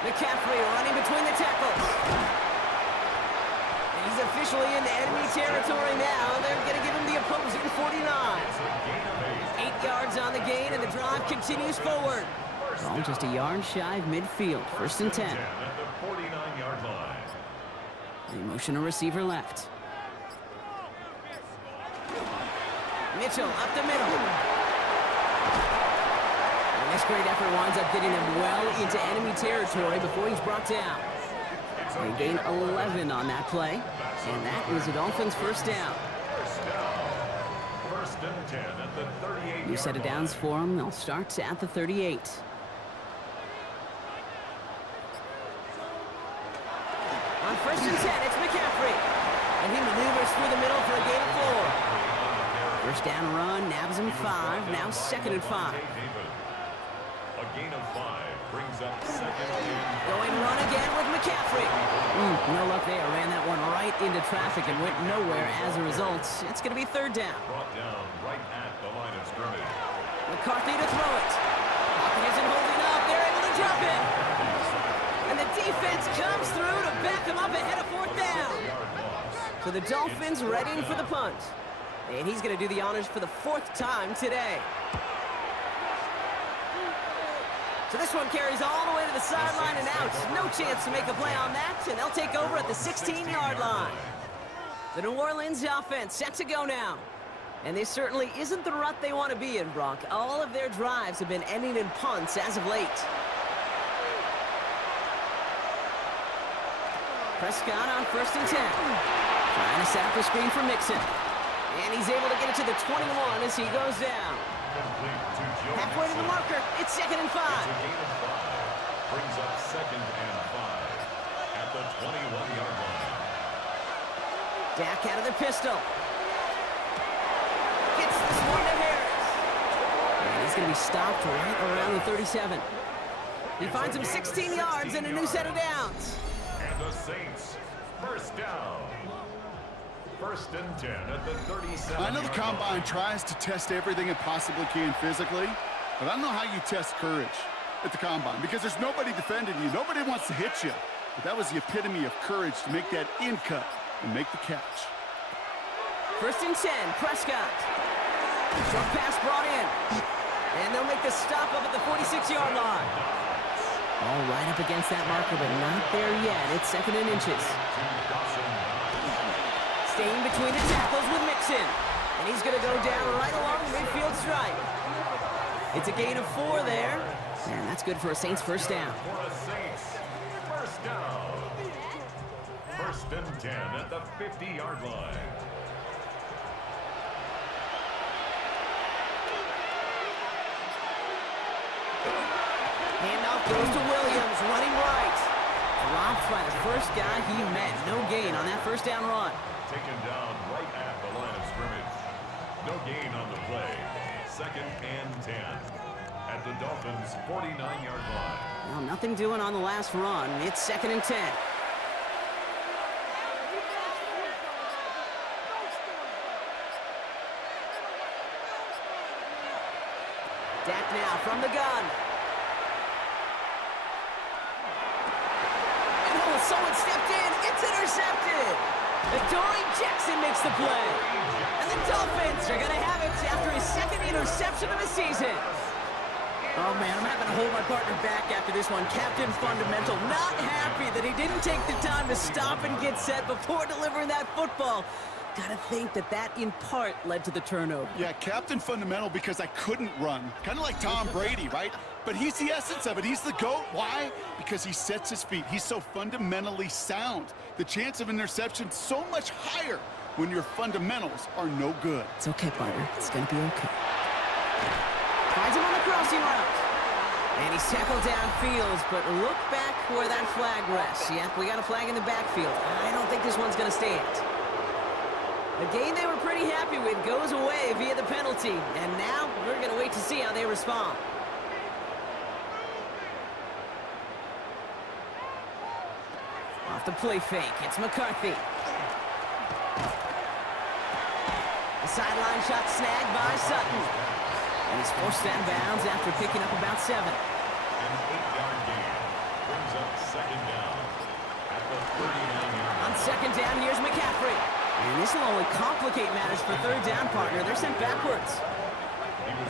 McCaffrey running between the tackles. And he's officially into enemy territory now. They're going to give him the opposing 49. 8 yards on the gain, and the drive continues forward. Ball just a yard shy of midfield. 1st and 10. At the 49-yard line. They motion a receiver left. Mitchell up the middle. And this great effort winds up getting them well into enemy territory before he's brought down. They gain 11 on that play, and that is the Dolphins' first down. First and 10 at the 38-yard New set of downs for them. They'll start at the 38. On 1st and 10, it's McCaffrey. And he maneuvers through the middle for a gain of 4. First down run, nabs him 5. Now 2nd and 5. A gain of 5 brings up 2nd and Going run again with McCaffrey. No luck there. Ran that one right into traffic and went nowhere as a result. It's going to be 3rd down. brought down right at the line of scrimmage. McCarthy to throw it. Pocket isn't holding up. They're able to drop it. And the defense comes through to back them up ahead of 4th down. So the Dolphins readying for the punt. And he's going to do the honors for the 4th time today. So this one carries all the way to the sideline and out. No chance to make a play on that, and they'll take over at the 16-yard line. The New Orleans offense set to go now. And this certainly isn't the rut they want to be in, Brock. All of their drives have been ending in punts as of late. Prescott on 1st and 10. Trying to set up the screen for Mixon. And he's able to get it to the 21 as he goes down. Halfway to the marker, it's 2nd and 5. A gain of 5 brings up 2nd and 5 at the 21-yard line. Dak out of the pistol. Gets this one to Harris. And he's going to be stopped right around the 37. He finds him 16 yards and a new set of downs. And the Saints, first down. 1st and 10 at the 37. I know the Combine tries to test everything it possibly can physically, but I don't know how you test courage at the Combine because there's nobody defending you. Nobody wants to hit you. But that was the epitome of courage to make that in cut and make the catch. 1st and 10, Prescott. Short pass brought in. And they'll make the stop up at the 46-yard line. All right up against that marker, but not there yet. It's 2nd and inches. Staying between the tackles with Mixon. And he's going to go down right along the midfield stripe. It's a gain of 4 there. And that's good for a Saints first down. For a Saints, first down. 1st and 10 at the 50-yard line. Handoff goes to Williams, running right. Dropped by the first guy he met. No gain on that first down run. Taken down right at the line of scrimmage. No gain on the play. 2nd and 10 at the Dolphins' 49-yard line. Well, nothing doing on the last run. It's 2nd and 10. Dak now from the gun. And oh, someone stepped in. It's intercepted. Adoree Jackson makes the play. And the Dolphins are going to have it after his 2nd interception of the season. Oh, man, I'm having to hold my partner back after this one. Captain Fundamental not happy that he didn't take the time to stop and get set before delivering that football. Gotta think that in part led to the turnover. Yeah, Captain Fundamental because I couldn't run. Kind of like Tom Brady, right? But he's the essence of it. He's the GOAT. Why? Because he sets his feet. He's so fundamentally sound. The chance of interception so much higher when your fundamentals are no good. It's okay, partner. It's gonna be okay. Finds him on the crossing route. And he's tackled downfield, but look back where that flag rests. Yep, we got a flag in the backfield. I don't think this one's gonna stand. A game they were pretty happy with goes away via the penalty. And now we're going to wait to see how they respond. Off the play fake, it's McCarthy. The sideline shot snagged by Sutton. And he's forced out of bounds after picking up about 7. An 8-yard gain brings up second down at the 39-yard line. On second down, here's McCaffrey. And this will only complicate matters for third down, partner. They're sent backwards.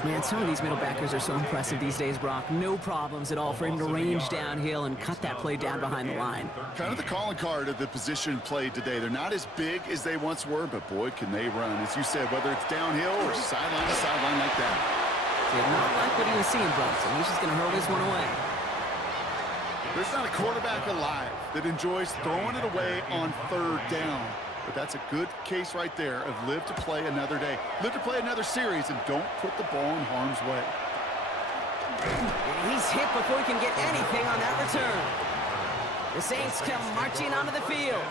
Man, some of these middle backers are so impressive these days, Brock. No problems at all for him to range downhill and cut that play down behind the line. Kind of the calling card of the position played today. They're not as big as they once were, but boy, can they run. As you said, whether it's downhill or sideline to sideline like that. Did not like what he was seeing, Brock, so he's just going to hurl this one away. There's not a quarterback alive that enjoys throwing it away on third down. But that's a good case right there of live to play another day. Live to play another series and don't put the ball in harm's way. And he's hit before he can get anything on that return. The Saints come marching onto the field.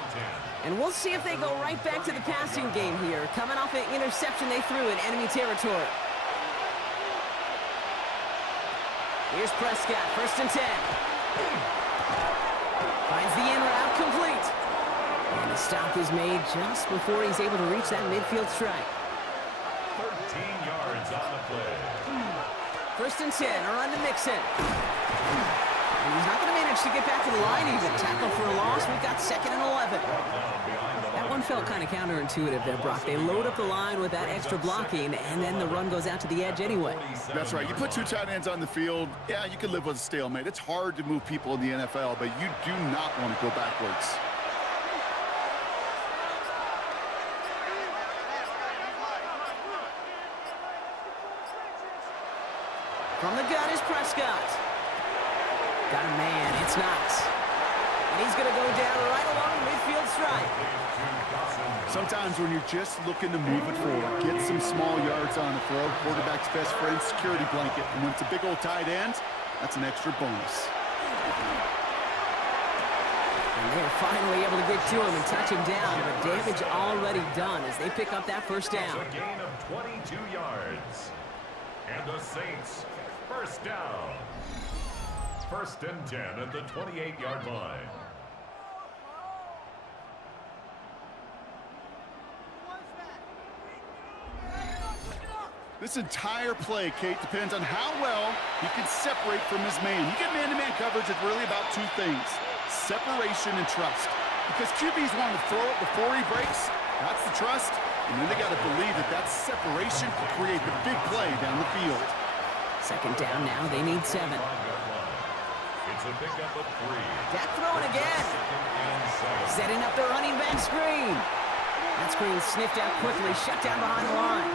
And we'll see if they go right back to the passing game here, coming off an interception they threw in enemy territory. Here's Prescott, 1st and 10. Finds the in route complete. And the stop is made just before he's able to reach that midfield strike. 13 yards on the play. 1st and 10, a run to Mixon. And he's not going to manage to get back to the line even. Tackle for a loss. We've got 2nd and 11. That one felt kind of counterintuitive there, Brock. They load up the line with that extra blocking, and then the run goes out to the edge anyway. That's right. You put 2 tight ends on the field, yeah, you can live with a stalemate. It's hard to move people in the NFL, but you do not want to go backwards. From the gun is Prescott. Got a man. It's Knox. And he's going to go down right along the midfield strike. Sometimes when you're just looking to move it forward, get some small yards on the throw, quarterback's best friend, security blanket. And when it's a big old tight end, that's an extra bonus. And they're finally able to get to him and touch him down, but damage already done as they pick up that 1st down. It's a gain of 22 yards. And the Saints, 1st down. 1st and 10 at the 28-yard line. This entire play, Kate, depends on how well he can separate from his man. You get man-to-man coverage, it's really about 2 things, separation and trust. Because QBs want to throw it before he breaks, that's the trust, and then they got to believe that that separation can create the big play down the field. 2nd down now, they need 7. It's a pickup of 3. Dak throwing again. Setting up the running back screen. That screen sniffed out quickly, shut down behind the line.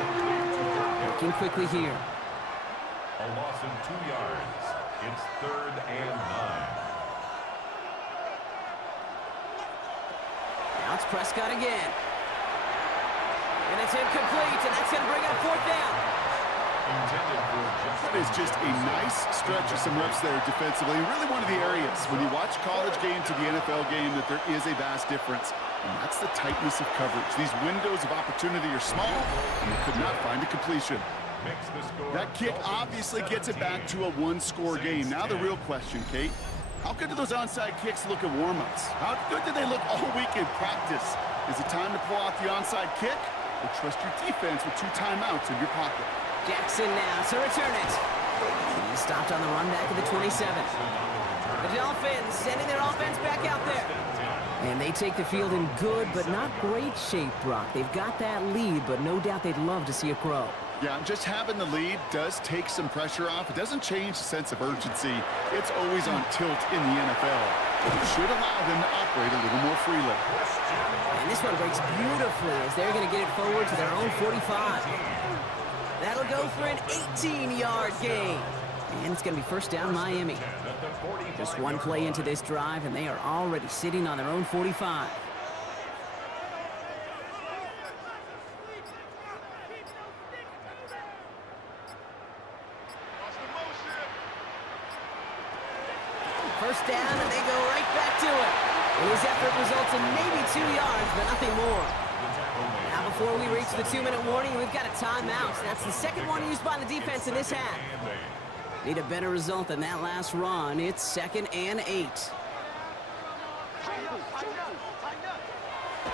Working quickly here. A loss of 2 yards. It's 3rd and 9. Now it's Prescott again. And it's incomplete, and that's going to bring up 4th down. That is just a nice stretch of some reps there defensively. Really one of the areas when you watch college game to the NFL game that there is a vast difference. And that's the tightness of coverage. These windows of opportunity are small, and they could not find a completion. That kick obviously gets it back to a 1-score game. Now the real question, Kate, how good do those onside kicks look at warm-ups? How good did they look all week in practice? Is it time to pull out the onside kick, or trust your defense with 2 timeouts in your pocket? Jackson now to return it. He stopped on the run back at the 27. The Dolphins sending their offense back out there. And they take the field in good but not great shape, Brock. They've got that lead, but no doubt they'd love to see it grow. Yeah, just having the lead does take some pressure off. It doesn't change the sense of urgency. It's always on tilt in the NFL. It should allow them to operate a little more freely. And this one breaks beautifully as they're going to get it forward to their own 45. That'll go for an 18-yard gain. And it's going to be 1st down Miami. Just one play into this drive, and they are already sitting on their own 45. First down, and they go right back to it. And his effort results in maybe 2 yards, but nothing more. Now, before we reach the 2-minute warning, we've got a timeout. That's the 2nd one used by the defense in this half. Need a better result than that last run. It's 2nd and 8.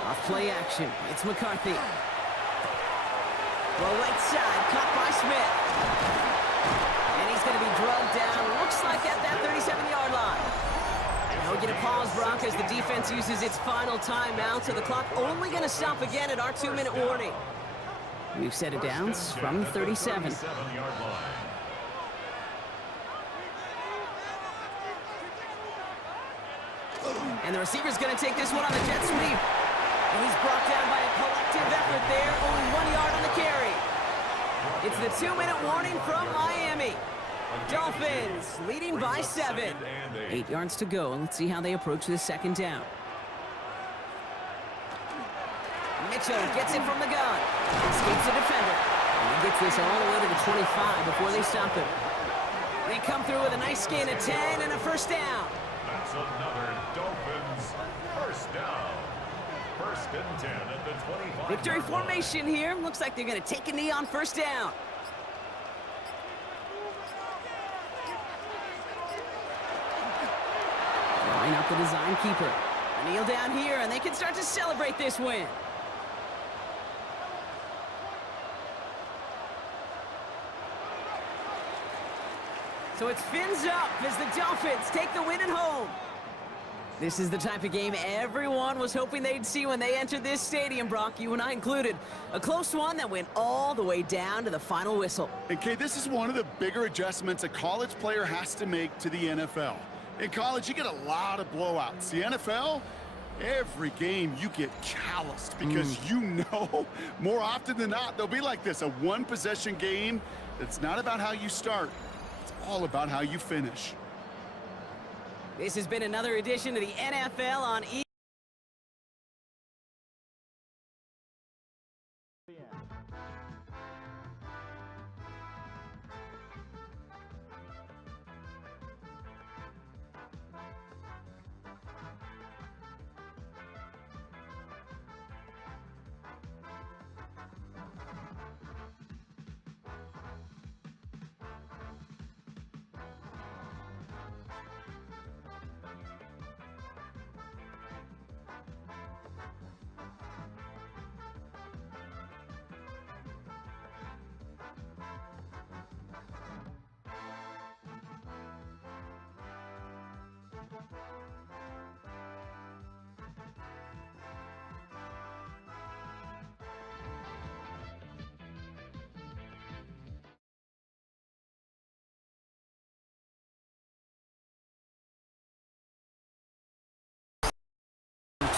Off play action. It's McCarthy. Well, right side, caught by Smith. And he's going to be drugged down, looks like at that 37-yard line. Now we get a pause, Brock, as the defense uses its final timeout, so the clock only going to stop again at our 2-minute warning. We've set it down from the 37. And the receiver's going to take this one on the jet sweep. And he's brought down by a collective effort there, only 1 yard on the carry. It's the 2-minute warning from Miami. Dolphins leading by 7. 8 yards to go, and let's see how they approach this second down. Mitchell gets it from the gun. Escapes the defender. And he gets this all the way to the 25 before they stop him. They come through with a nice gain of 10 and a first down. That's another Dolphins first down. First and 10 at the 25. Victory formation here. Looks like they're going to take a knee on first down. Line up the design keeper. Kneel down here, and they can start to celebrate this win. So it's fins up as the Dolphins take the win at home. This is the type of game everyone was hoping they'd see when they entered this stadium, Brock, you and I included. A close one that went all the way down to the final whistle. And Kay, this is one of the bigger adjustments a college player has to make to the NFL. In college, you get a lot of blowouts. The NFL, every game you get calloused because you know more often than not they'll be like this, a one-possession game. It's not about how you start. It's all about how you finish. This has been another edition of the NFL on E!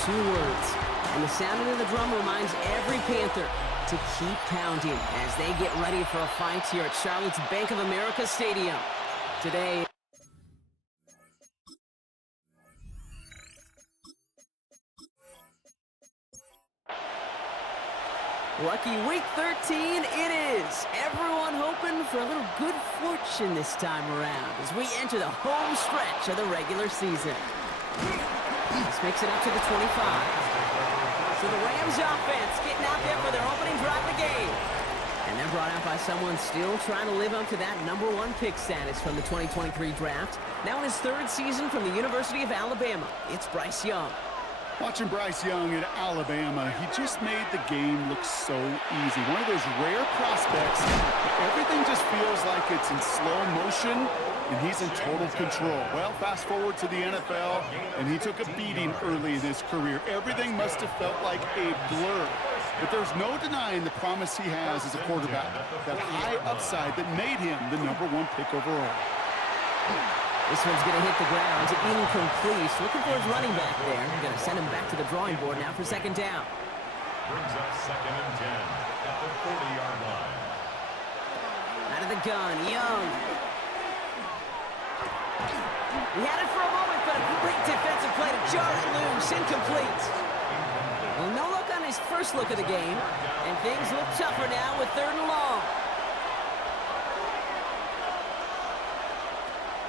Two words, and the sound of the drum reminds every Panther to keep pounding as they get ready for a fight here at Charlotte's Bank of America Stadium. Today, lucky week 13 it is. Everyone hoping for a little good fortune this time around as we enter the home stretch of the regular season. This makes it up to the 25. So the Rams offense getting out there for their opening drive of the game. And they're brought out by someone still trying to live up to that #1 pick status from the 2023 draft. Now in his 3rd season from the University of Alabama, it's Bryce Young. Watching Bryce Young at Alabama, he just made the game look so easy. One of those rare prospects, everything just feels like it's in slow motion, and he's in total control. Well, fast forward to the NFL, and he took a beating early in his career. Everything must have felt like a blur. But there's no denying the promise he has as a quarterback, that high upside that made him the #1 pick overall. This one's going to hit the ground, incomplete. Looking for his running back there. Going to send him back to the drawing board now for second down. Brings up 2nd and 10 at the 40-yard line. Out of the gun, Young. He had it for a moment, but a great defensive play to jar it loose. Incomplete. Well, no look on his first look of the game, and things look tougher now with 3rd and long.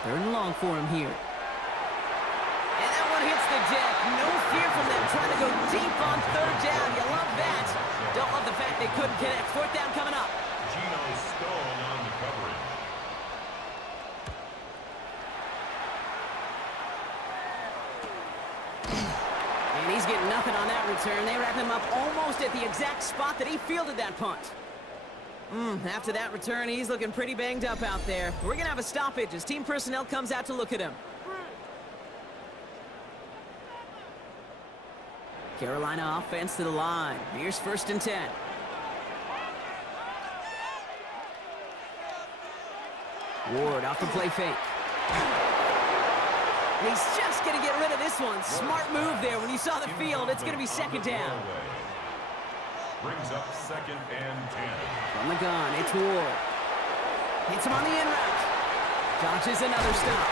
3rd and long for him here. And that one hits the deck. No fear from them trying to go deep on 3rd down. You love that. Don't love the fact they couldn't connect. 4th down coming up. Geno Stone on the coverage. And he's getting nothing on that return. They wrap him up almost at the exact spot that he fielded that punt. After that return, he's looking pretty banged up out there. We're going to have a stoppage as team personnel comes out to look at him. Carolina offense to the line. Here's 1st and 10. Ward off the play fake. He's just going to get rid of this one. Smart move there. When you saw the field, it's going to be 2nd down. Brings up 2nd and 10. From the gun, it's Ward. Hits him on the in route. Dodges another stop.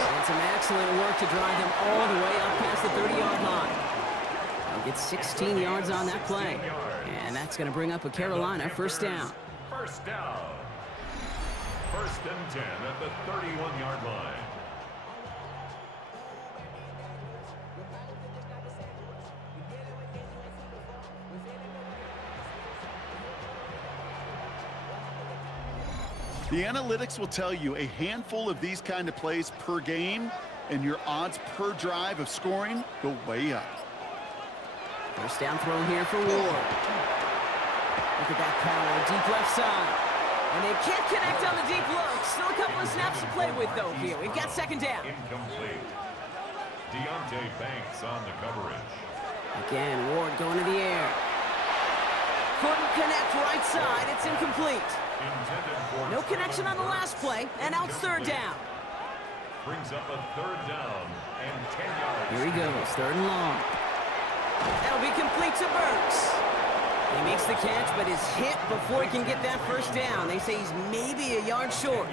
And some excellent work to drive him all the way up past the 30-yard line. He'll get 16 yards on that play. And that's going to bring up a Carolina 1st down. 1st down. 1st and 10 at the 31-yard line. The analytics will tell you a handful of these kind of plays per game, and your odds per drive of scoring go way up. 1st down throw here for Ward. Look at that power, deep left side. And they can't connect on the deep look. Still a couple of snaps to play with, though, here. We've got 2nd down. Incomplete. Deontay Banks on the coverage. Again, Ward going to the air. Couldn't connect right side. It's incomplete. No connection on the last play, and now it's 3rd down. Brings up a 3rd down and 10 yards. Here he goes, 3rd and long. That'll be complete to Burks. He makes the catch, but is hit before he can get that 1st down. They say he's maybe a yard short.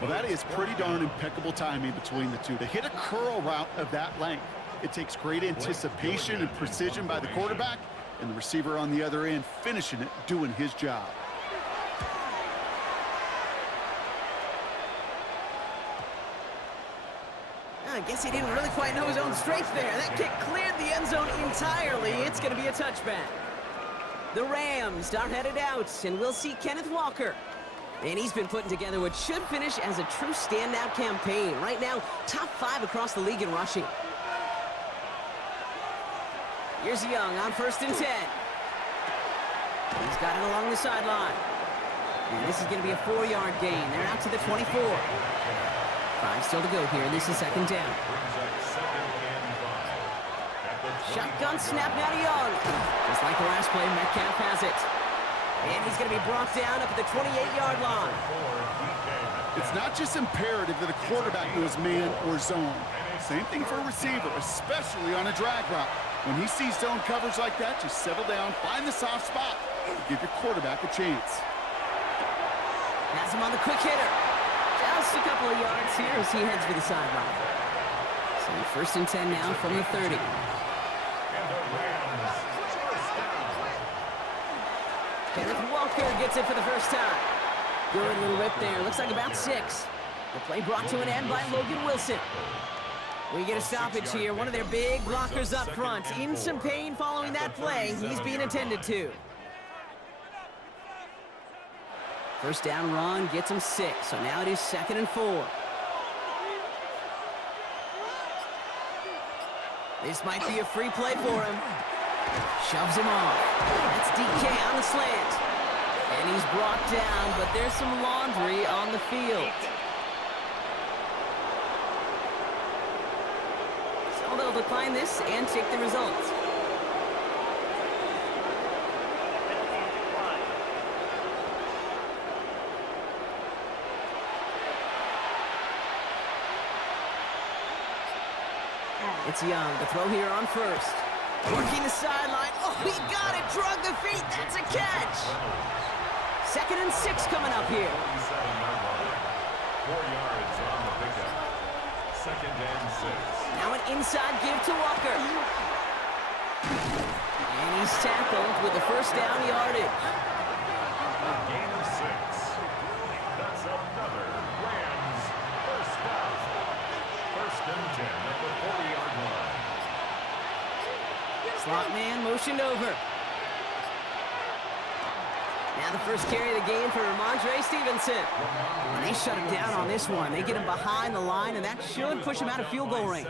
Well, that is pretty darn impeccable timing between the two. To hit a curl route of that length, it takes great anticipation and precision by the quarterback, and the receiver on the other end finishing it, doing his job. I guess he didn't really quite know his own strength there. That kick cleared the end zone entirely. It's going to be a touchback. The Rams are headed out, and we'll see Kenneth Walker. And he's been putting together what should finish as a true standout campaign. Right now, top 5 across the league in rushing. Here's Young on 1st and 10. He's got it along the sideline. And this is going to be a 4-yard gain. They're out to the 24. 5 still to go here. This is 2nd down. Shotgun snap now to Young. Just like the last play, Metcalf has it. And he's going to be brought down up at the 28-yard line. It's not just imperative that a quarterback knows man or zone. Same thing for a receiver, especially on a drag route. When he sees zone coverage like that, just settle down, find the soft spot, give your quarterback a chance. Has him on the quick hitter. Just a couple of yards here as he heads for the sideline. So 1st and 10 now from the 30. Kenneth Walker gets it for the 1st time. Good little whip there. Looks like about 6. The play brought to an end by Logan Wilson. We get a stoppage here. One of their big blockers up front. In some pain following that play. He's being attended to. 1st down run gets him 6. So now it is 2nd and 4. This might be a free play for him. Shoves him off. That's DK on the slant. And he's brought down, but there's some laundry on the field. So they'll decline this and take the results. It's Young. The throw here on 1st. Working the sideline. Oh, he got it. Drug the feet. That's a catch. 2nd and 6 coming up here. 4 yards on the pickup. 2nd and 6. Now an inside give to Walker. And he's tackled with the 1st down yardage. Gain of 6. That's another Rams 1st down. 1st and 10 at the 40-yard line. Slot man motioned over. Now the first carry of the game for Ramondre Stevenson. And they shut him down on this one. They get him behind the line, and that should push him out of field goal range.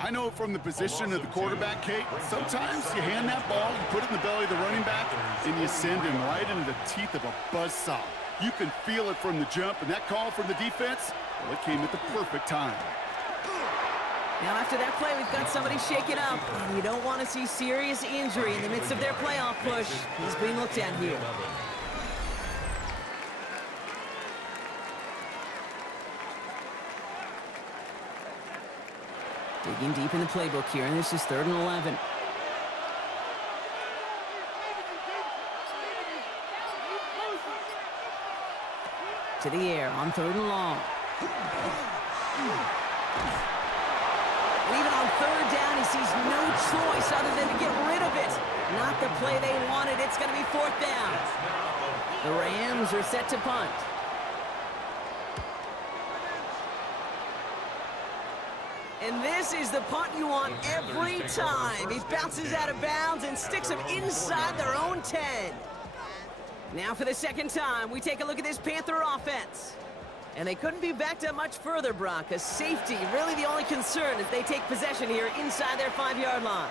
I know from the position of the quarterback, Kate, sometimes you hand that ball, you put it in the belly of the running back, and you send him right into the teeth of a buzzsaw. You can feel it from the jump, and that call from the defense, well, it came at the perfect time. Now after that play, we've got somebody shaken up, and you don't want to see serious injury in the midst of their playoff push. He's being looked at here. Digging deep in the playbook here, and this is 3rd and 11. To the air on 3rd and long. And even on 3rd down, he sees no choice other than to get rid of it. Not the play they wanted. It's going to be 4th down. The Rams are set to punt. And this is the punt you want every time. He bounces out of bounds and sticks them inside their own 10. Now for the 2nd time, we take a look at this Panther offense. And they couldn't be backed up much further, Brock. A safety, really the only concern as they take possession here inside their 5-yard line.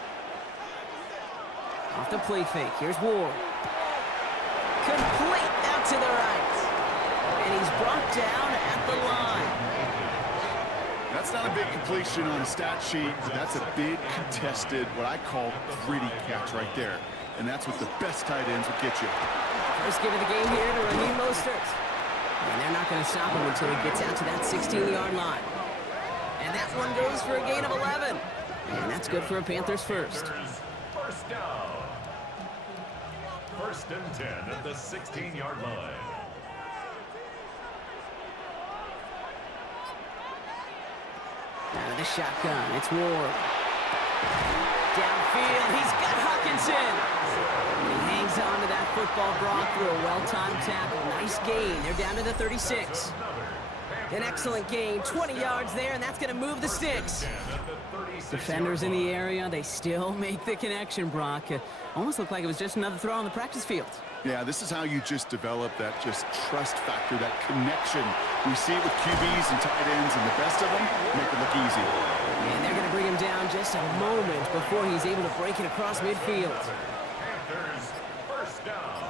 Off the play fake, here's Ward. Complete out to the right. And he's brought down at the line. That's not a big completion on a stat sheet. That's a big contested, what I call gritty catch right there. And that's what the best tight ends will get you. First give of the game here to Raheem Mostert. And they're not going to stop him until he gets out to that 16-yard line. And that one goes for a gain of 11. And that's good for a Panthers first. First down. 1st and 10 at the 16-yard line. Out of the shotgun, it's Ward. Downfield, he's got Hawkinson. And he hangs on to that football, Brock, through a well-timed tackle. Nice gain. They're down to the 36. An excellent gain, 20 yards there, and that's going to move the sticks. Defenders in the area, they still make the connection, Brock. Almost looked like it was just another throw on the practice field. Yeah, this is how you just develop that just trust factor, that connection. We see it with QBs and tight ends, and the best of them make it look easy. And they're going to bring him down just a moment before he's able to break it across midfield. Panthers, first down.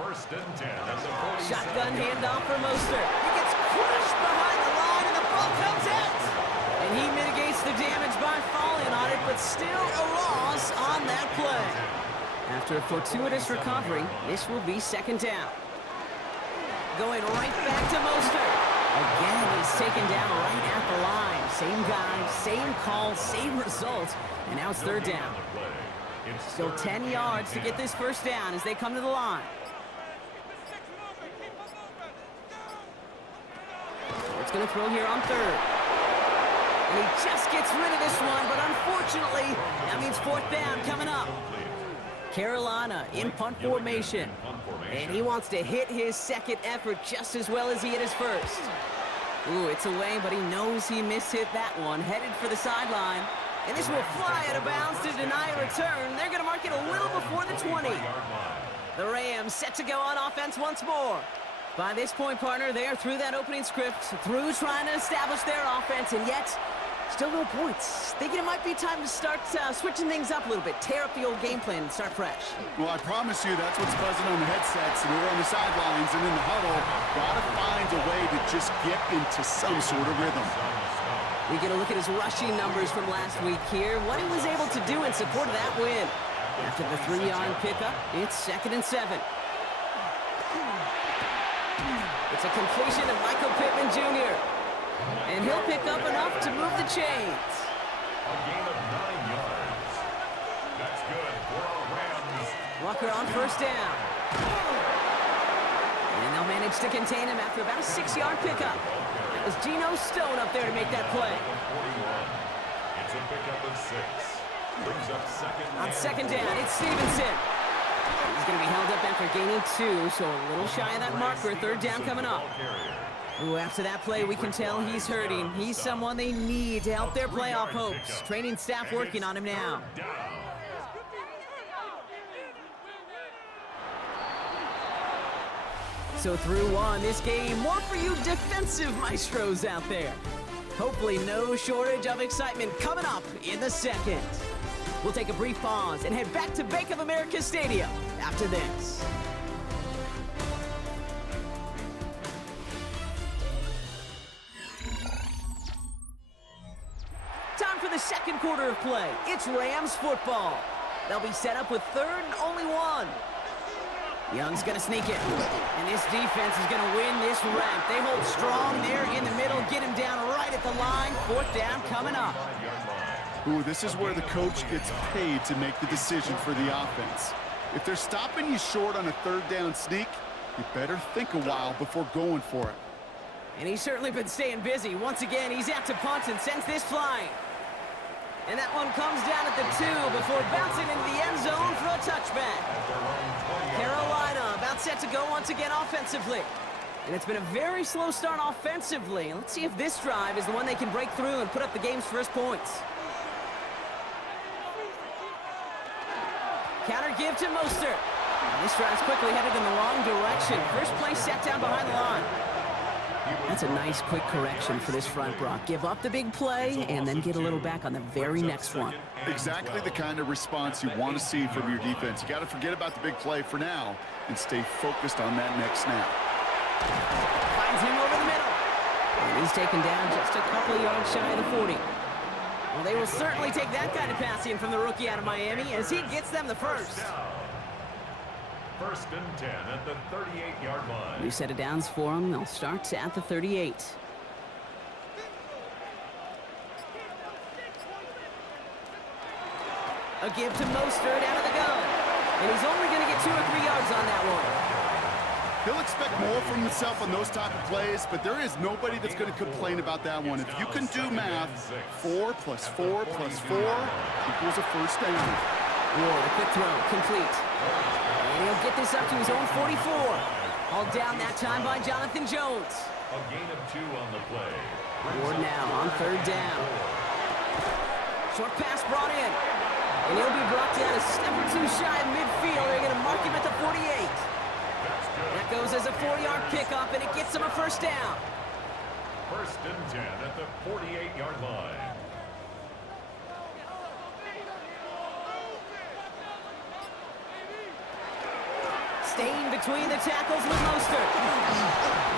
1st and 10 at the 47. Shotgun handoff for Mostert. He gets crushed behind the line, and the ball comes out. And he mitigates the damage by falling on it, but still a loss on that play. After a fortuitous recovery, this will be 2nd down. Going right back to Mostert. Again, he's taken down right at the line. Same guy, same call, same result. And now it's 3rd down. Still 10 yards to get this 1st down as they come to the line. It's going to throw here on 3rd. And he just gets rid of this one, but unfortunately, that means 4th down coming up. Carolina in punt formation. And he wants to hit his 2nd effort just as well as he hit his 1st. Ooh, it's away, but he knows he mishit that one. Headed for the sideline. And this will fly out of bounds to deny a return. They're going to mark it a little before the 20. The Rams set to go on offense once more. By this point, partner, they are through that opening script, through trying to establish their offense, and yet still no points. Thinking it might be time to start switching things up a little bit, tear up the old game plan and start fresh. Well, I promise you that's what's buzzing on the headsets, and we're on the sidelines and in the huddle. Gotta find a way to just get into some sort of rhythm. We get a look at his rushing numbers from last week here, what he was able to do in support of that win. After the 3-yard pickup, it's 2nd and 7. It's a completion to Michael Pittman Jr. And he'll pick up enough to move the chains. A gain of 9 yards. That's good for our Rams. Walker on 1st down. And they'll manage to contain him after about a 6-yard pickup. That was Geno Stone up there to make that play. It's a pickup of 6. Brings up 2nd. On 2nd down, it's Stevenson. He's going to be held up after gaining 2, so a little shy of that marker. 3rd down coming up. Ooh, after that play, we can tell he's hurting. He's someone they need to help their playoff hopes. Training staff working on him now. So through one, this game, more for you defensive maestros out there. Hopefully no shortage of excitement coming up in the second. We'll take a brief pause and head back to Bank of America Stadium after this. Time for the second quarter of play. It's Rams football. They'll be set up with third and only one. Young's gonna sneak it. And this defense is gonna win this ramp. They hold strong there in the middle, get him down right at the line. Fourth down coming up. Ooh, this is where the coach gets paid to make the decision for the offense. If they're stopping you short on a third down sneak, you better think a while before going for it. And he's certainly been staying busy. Once again, he's out to punt and sends this flying. And that one comes down at the 2 before bouncing into the end zone for a touchback. Carolina about set to go once again offensively. And it's been a very slow start offensively. Let's see if this drive is the one they can break through and put up the game's first points. Counter give to Mostert. And this drive's quickly headed in the wrong direction. First play set down behind the line. That's a nice quick correction for this front, Brock. Give up the big play and then get a little back on the very next one. Exactly the kind of response you want to see from your defense. You got to forget about the big play for now and stay focused on that next snap. Finds him over the middle. And he's taken down just a couple of yards shy of the 40. Well, they will certainly take that kind of passing from the rookie out of Miami as he gets them the first. First and 10 at the 38-yard line. New set of downs for them. They'll start at the 38. A give to Mostert out of the gun. And he's only going to get 2 or 3 yards on that one. He'll expect more from himself on those type of plays, but there is nobody that's going to complain about that one. If you can do math, 4 plus 4 plus 4 equals a first down. Ward, a quick throw, complete. And he'll get this up to his own 44. All down that time by Jonathan Jones. A gain of 2 on the play. Ward now on third down. Short pass brought in. And he'll be brought down a step or 2 shy of midfield. They're going to mark him at the 48. That goes as a 4-yard pickup, and it gets him a first down. First and 10 at the 48-yard line. Staying between the tackles with Mostert. A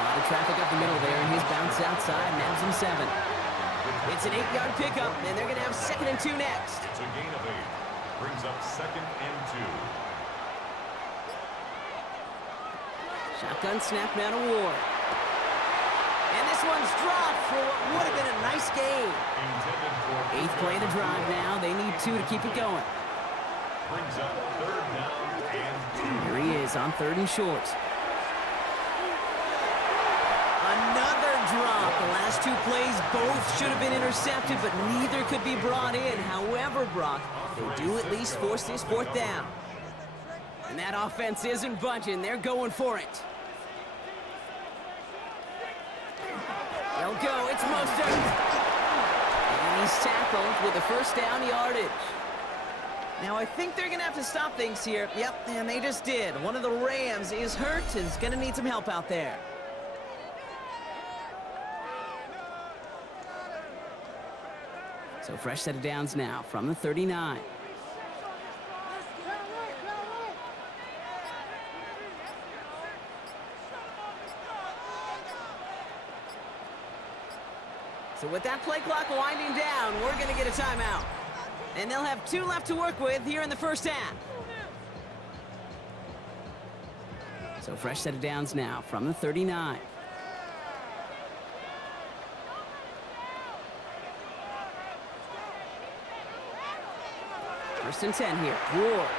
lot of traffic up the middle there, and his bounce outside nabs him 7. It's an 8-yard pickup, and they're going to have 2nd and 2 next. It's a gain of 8. Brings up 2nd and 2. Shotgun snap now to Ward. And this one's dropped for what would have been a nice game. 8th play of the drive now. They need 2 to keep it going. Brings up 3rd down and 2. Here he is on 3rd and short. Another drop. The last 2 plays both should have been intercepted, but neither could be brought in. However, Brock, they do at least force this 4th down. And that offense isn't budging. They're going for it. They'll go. It's Mostert. And he's tackled with a first down yardage. Now, I think they're going to have to stop things here. Yep, and they just did. One of the Rams is hurt and is going to need some help out there. So fresh set of downs now from the 39. So with that play clock winding down, we're going to get a timeout. And they'll have 2 left to work with here in the first half. So fresh set of downs now from the 39. First and 10 here. Ward.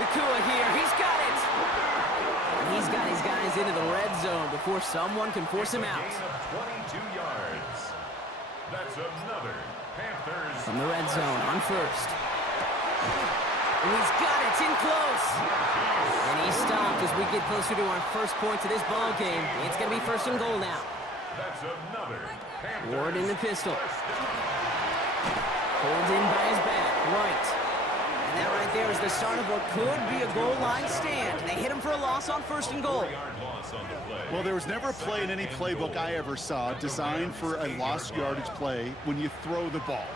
Nakua here. He's got it. And he's got his guys into the red zone before someone can force him out. Gain of 22 yards. That's another Panthers. From the red zone on first. And he's got it in close. And he's stopped as we get closer to our first point to this ball game. It's going to be 1st and goal now. That's another Panthers. Ward in the pistol. Pulled in by his back, right. And that right there is the start of what could be a goal line stand. They hit him for a loss on 1st and goal. 4-yard loss thoughts on the play? Well, there was never a play in any playbook I ever saw designed for a lost yardage play when you throw the ball.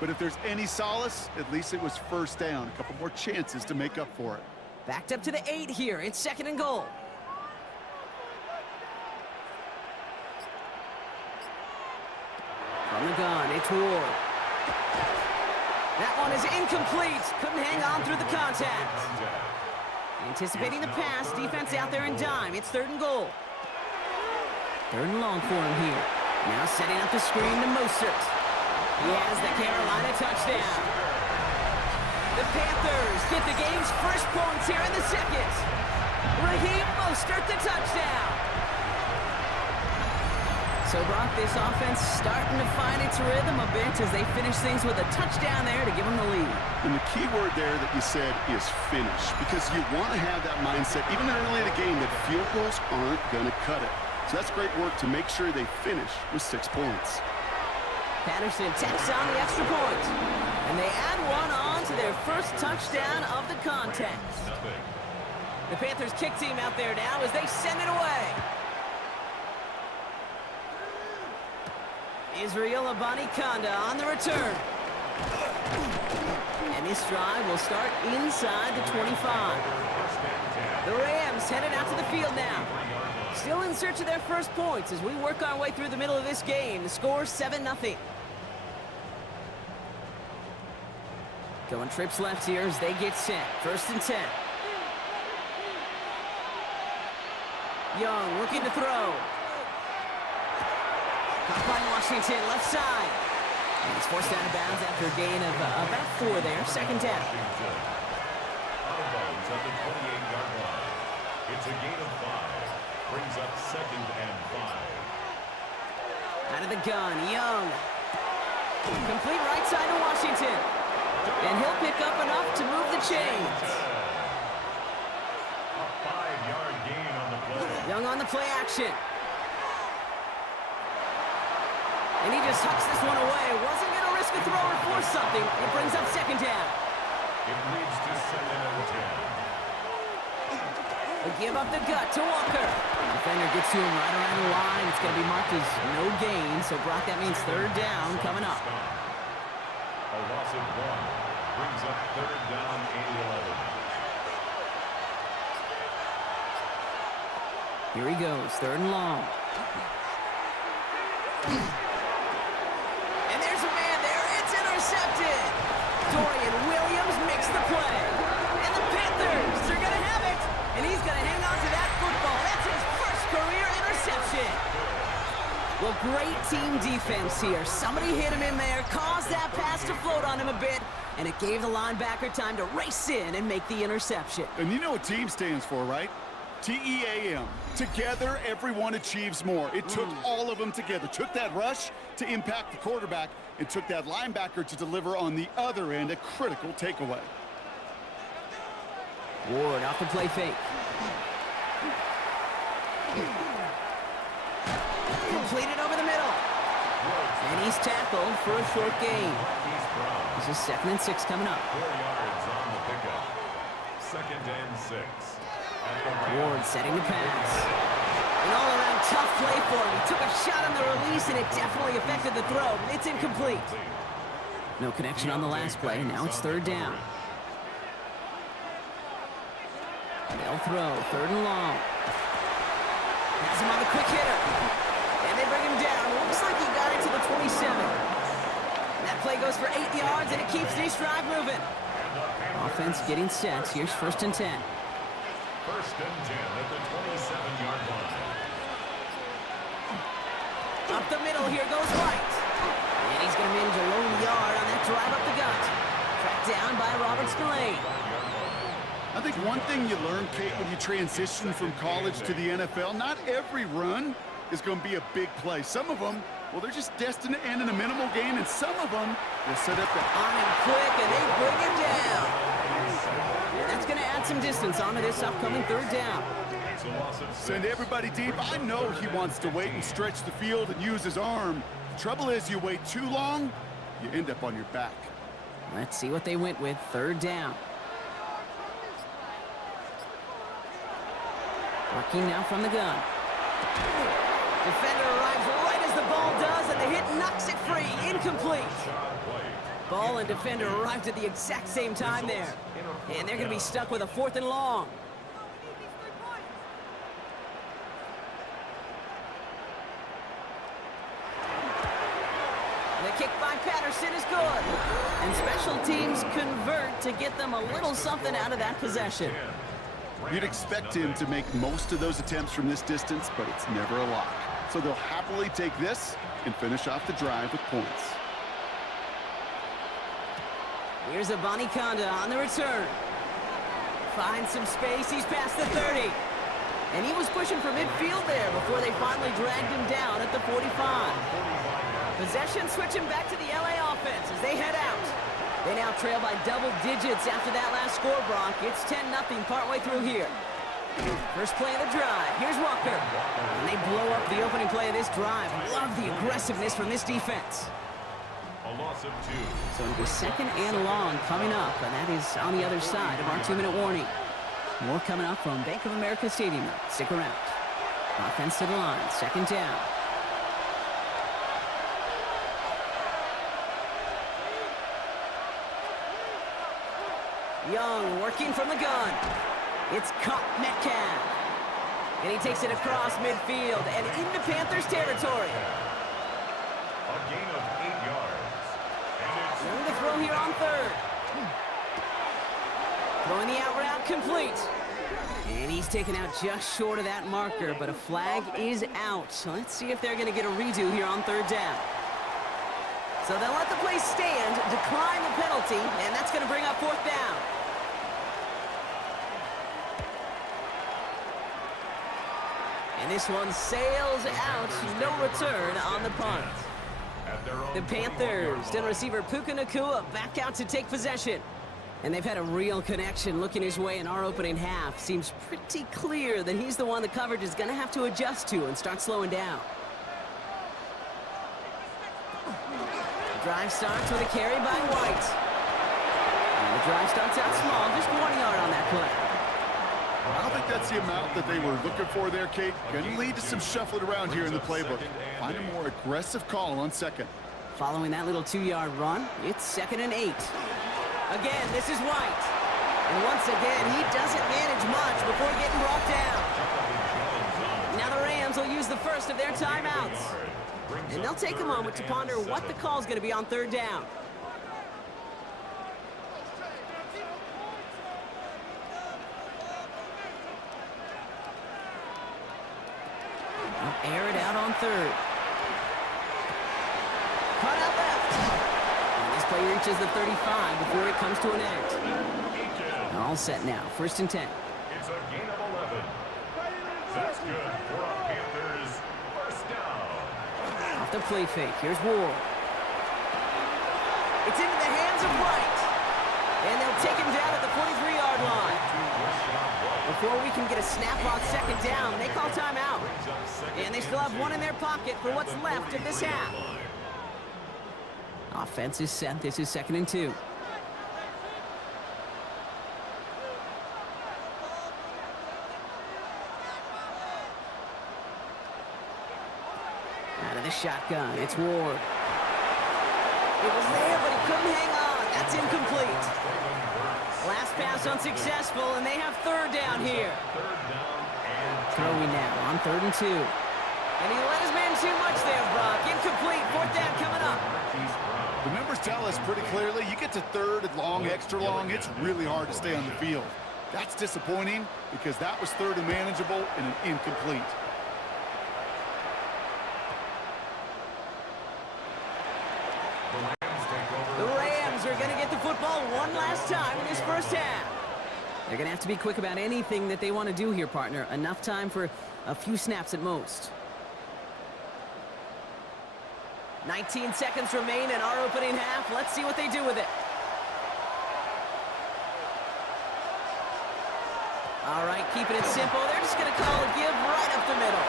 But if there's any solace, at least it was first down. A couple more chances to make up for it. Backed up to the 8 here. It's 2nd and goal. From the gun, it's Ward. That one is incomplete. Couldn't hang on through the contact. Anticipating the pass, defense out there in dime. It's 3rd and goal. 3rd and long for him here. Now setting up the screen to Mostert. He has the Carolina touchdown. The Panthers get the game's first points here in the 2nd. Raheem Mostert, the touchdown. So, Brock, this offense starting to find its rhythm a bit as they finish things with a touchdown there to give them the lead. And the key word there that you said is finish, because you want to have that mindset, even early in the game, that field goals aren't going to cut it. So that's great work to make sure they finish with 6 points. Patterson tacks on the extra point. And they add one on to their first touchdown of the contest. The Panthers kick team out there now as they send it away. Israel Abanikanda on the return. And this drive will start inside the 25. The Rams headed out to the field now. Still in search of their first points as we work our way through the middle of this game. The score 7-0. Going trips left here as they get set. 1st and 10. Young looking to throw. Caught by Washington, left side. And he's forced out of bounds after a gain of about 4 there. 2nd down. Out of bounds at the 28-yard line. It's a gain of 5. Brings up 2nd and 5. Out of the gun, Young. Complete right side to Washington. And he'll pick up enough to move the chains. A 5-yard gain on the play. Young on the play action. And he just hucks this one away. Wasn't going to risk a throw or force something. It brings up 2nd down. It leads to 2nd and 10. They give up the gut to Walker. Defender gets to him right around the line. It's going to be marked as no gain. So, Brock, that means 3rd down coming up. A loss of 1 brings up 3rd down and 11. Here he goes, 3rd and long. And there's a man there. It's intercepted. Dorian Williams makes the play. And the Panthers are going to have it. And he's going to hang on to that football. That's his first career interception. Well, great team defense here. Somebody hit him in there, caused that pass to float on him a bit, and it gave the linebacker time to race in and make the interception. And you know what team stands for, right? T-E-A-M. Together, everyone achieves more. It took all of them together. Took that rush to impact the quarterback. It took that linebacker to deliver on the other end, a critical takeaway. Ward off the play fake. Completed over the middle. And he's tackled for a short gain. This is 2nd and 6 coming up. 4 yards on the pickup. 2nd and 6. Ward setting the pass. An all-around tough play for him. He took a shot on the release, and it definitely affected the throw. It's incomplete. No connection on the last play. Now it's 3rd down. They'll throw. 3rd and long. Has him on the quick hitter. And they bring him down. Looks like he got it to the 27. That play goes for 8 yards, and it keeps this drive moving. Offense getting set. Here's 1st and 10. 1st and 10 at the 27-yard line. Up the middle, here goes White. And he's going to manage a lone yard on that drive up the gut. Tracked down by Robert Spillane. I think one thing you learn, Kate, when you transition from college to the NFL, not every run is going to be a big play. Some of them, well, they're just destined to end in a minimal gain, and some of them will set up the On him quick, and they bring him down. And that's going to add some distance onto this upcoming 3rd down. Send everybody deep. I know he wants to wait and stretch the field and use his arm. The trouble is, you wait too long, you end up on your back. Let's see what they went with. 3rd down. Working now from the gun. Defender arrives right as the ball does, and the hit knocks it free. Incomplete. Ball and defender arrived at the exact same time there. And they're going to be stuck with a 4th and long. The kick by Patterson is good. And special teams convert to get them a little something out of that possession. You'd expect him to make most of those attempts from this distance, but it's never a lock. So they'll happily take this and finish off the drive with points. Here's a Conda on the return. Finds some space. He's past the 30. And he was pushing for midfield there before they finally dragged him down at the 45. Possession switching back to the LA offense as they head out. They now trail by double digits after that last score, Brock. It's 10-0 partway through here. First play of the drive. Here's Walker. And they blow up the opening play of this drive. Love the aggressiveness from this defense. A loss of 2. So it'll be 2nd and long coming up, and that is on the other side of our 2-minute warning. More coming up from Bank of America Stadium. Stick around. Offense to the line. 2nd down. Young working from the gun. It's caught Metcalf. And he takes it across midfield and into Panthers territory. A gain of 8 yards. Going to throw here on 3rd. Throwing the out route complete. And he's taken out just short of that marker, but a flag is out. So let's see if they're going to get a redo here on 3rd down. So they'll let the play stand, decline the penalty, and that's going to bring up 4th down. And this one sails out, no return on the punt. The Panthers, still receiver Puka Nacua back out to take possession. And they've had a real connection looking his way in our opening half. Seems pretty clear that he's the one the coverage is going to have to adjust to and start slowing down. The drive starts with a carry by White. And the drive starts out small, just 1 yard on that play. I don't think that's the amount that they were looking for there, Kate. Going to lead to some shuffling around here in the playbook. Find a more aggressive call on 2nd. Following that little 2-yard run, it's 2nd and 8. Again, this is White. And once again, he doesn't manage much before getting brought down. Now the Rams will use the first of their timeouts. And they'll take a moment to ponder what the call is going to be on 3rd down. They'll air it out on 3rd. Cut out left. And this play reaches the 35 before it comes to an end. All set now. 1st and 10. It's a gain of 11. That's good for a Panthers 1st down. Off the play fake. Here's Ward. It's into the hands of White. And they'll take him down at the 43-yard line. Before we can get a snap on 2nd down, they call timeout. And they still have one in their pocket for what's left of this half. Offense is set. This is 2nd and 2. Out of the shotgun, it's Ward. It was there, but he couldn't hang on. That's incomplete. Last pass unsuccessful, and they have 3rd down here. Throwing now on 3rd and 2. And he let his man too much there, Brock. Incomplete. 4th down coming up. The numbers tell us pretty clearly, you get to 3rd and long, extra long, it's really hard to stay on the field. That's disappointing because that was 3rd and manageable and an incomplete. The Rams are going to get the football one last time in this 1st half. They're going to have to be quick about anything that they want to do here, partner. Enough time for a few snaps at most. 19 seconds remain in our opening half. Let's see what they do with it. All right, keeping it simple. They're just going to call a give right up the middle.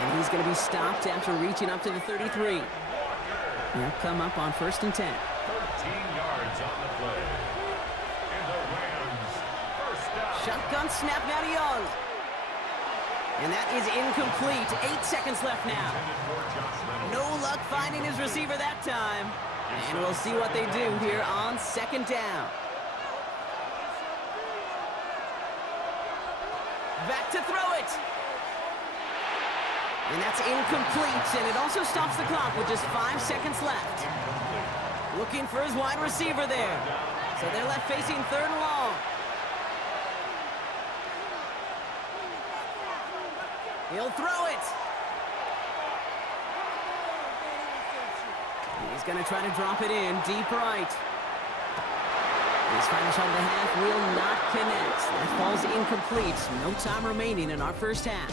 And he's going to be stopped after reaching up to the 33. They'll come up on 1st and 10. 13 yards on the play. And the Rams 1st down. Shotgun on snap now to Young. And that is incomplete. 8 seconds left now. No luck finding his receiver that time. And we'll see what they do here on second down. Back to throw it. And that's incomplete, and it also stops the clock with just 5 seconds left. Looking for his wide receiver there. So they're left facing third and long. He'll throw it. He's going to try to drop it in deep right. His final shot of the half will not connect. That falls incomplete. No time remaining in our first half.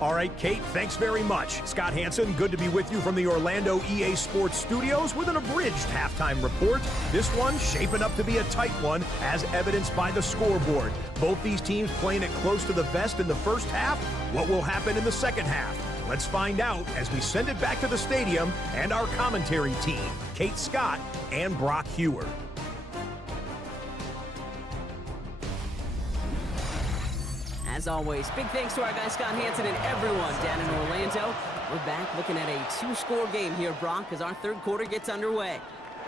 All right, Kate, thanks very much. Scott Hanson, good to be with you from the Orlando EA Sports Studios with an abridged halftime report. This one shaping up to be a tight one, as evidenced by the scoreboard. Both these teams playing it close to the vest in the first half. What will happen in the second half? Let's find out as we send it back to the stadium and our commentary team, Kate Scott and Brock Hewer. As always, big thanks to our guy Scott Hanson and everyone down in Orlando. We're back looking at a 2-score game here, Brock, as our third quarter gets underway.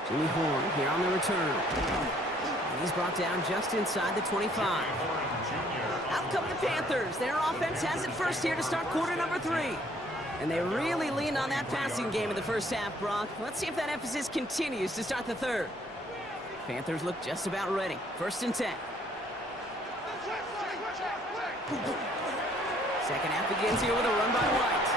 Jimmy Horn here on the return. And he's brought down just inside the 25. Out come the Panthers. Their offense has it first here to start quarter number 3. And they really leaned on that passing game in the first half, Brock. Let's see if that emphasis continues to start the third. Panthers look just about ready. 1st and 10. Second half begins here with a run by White.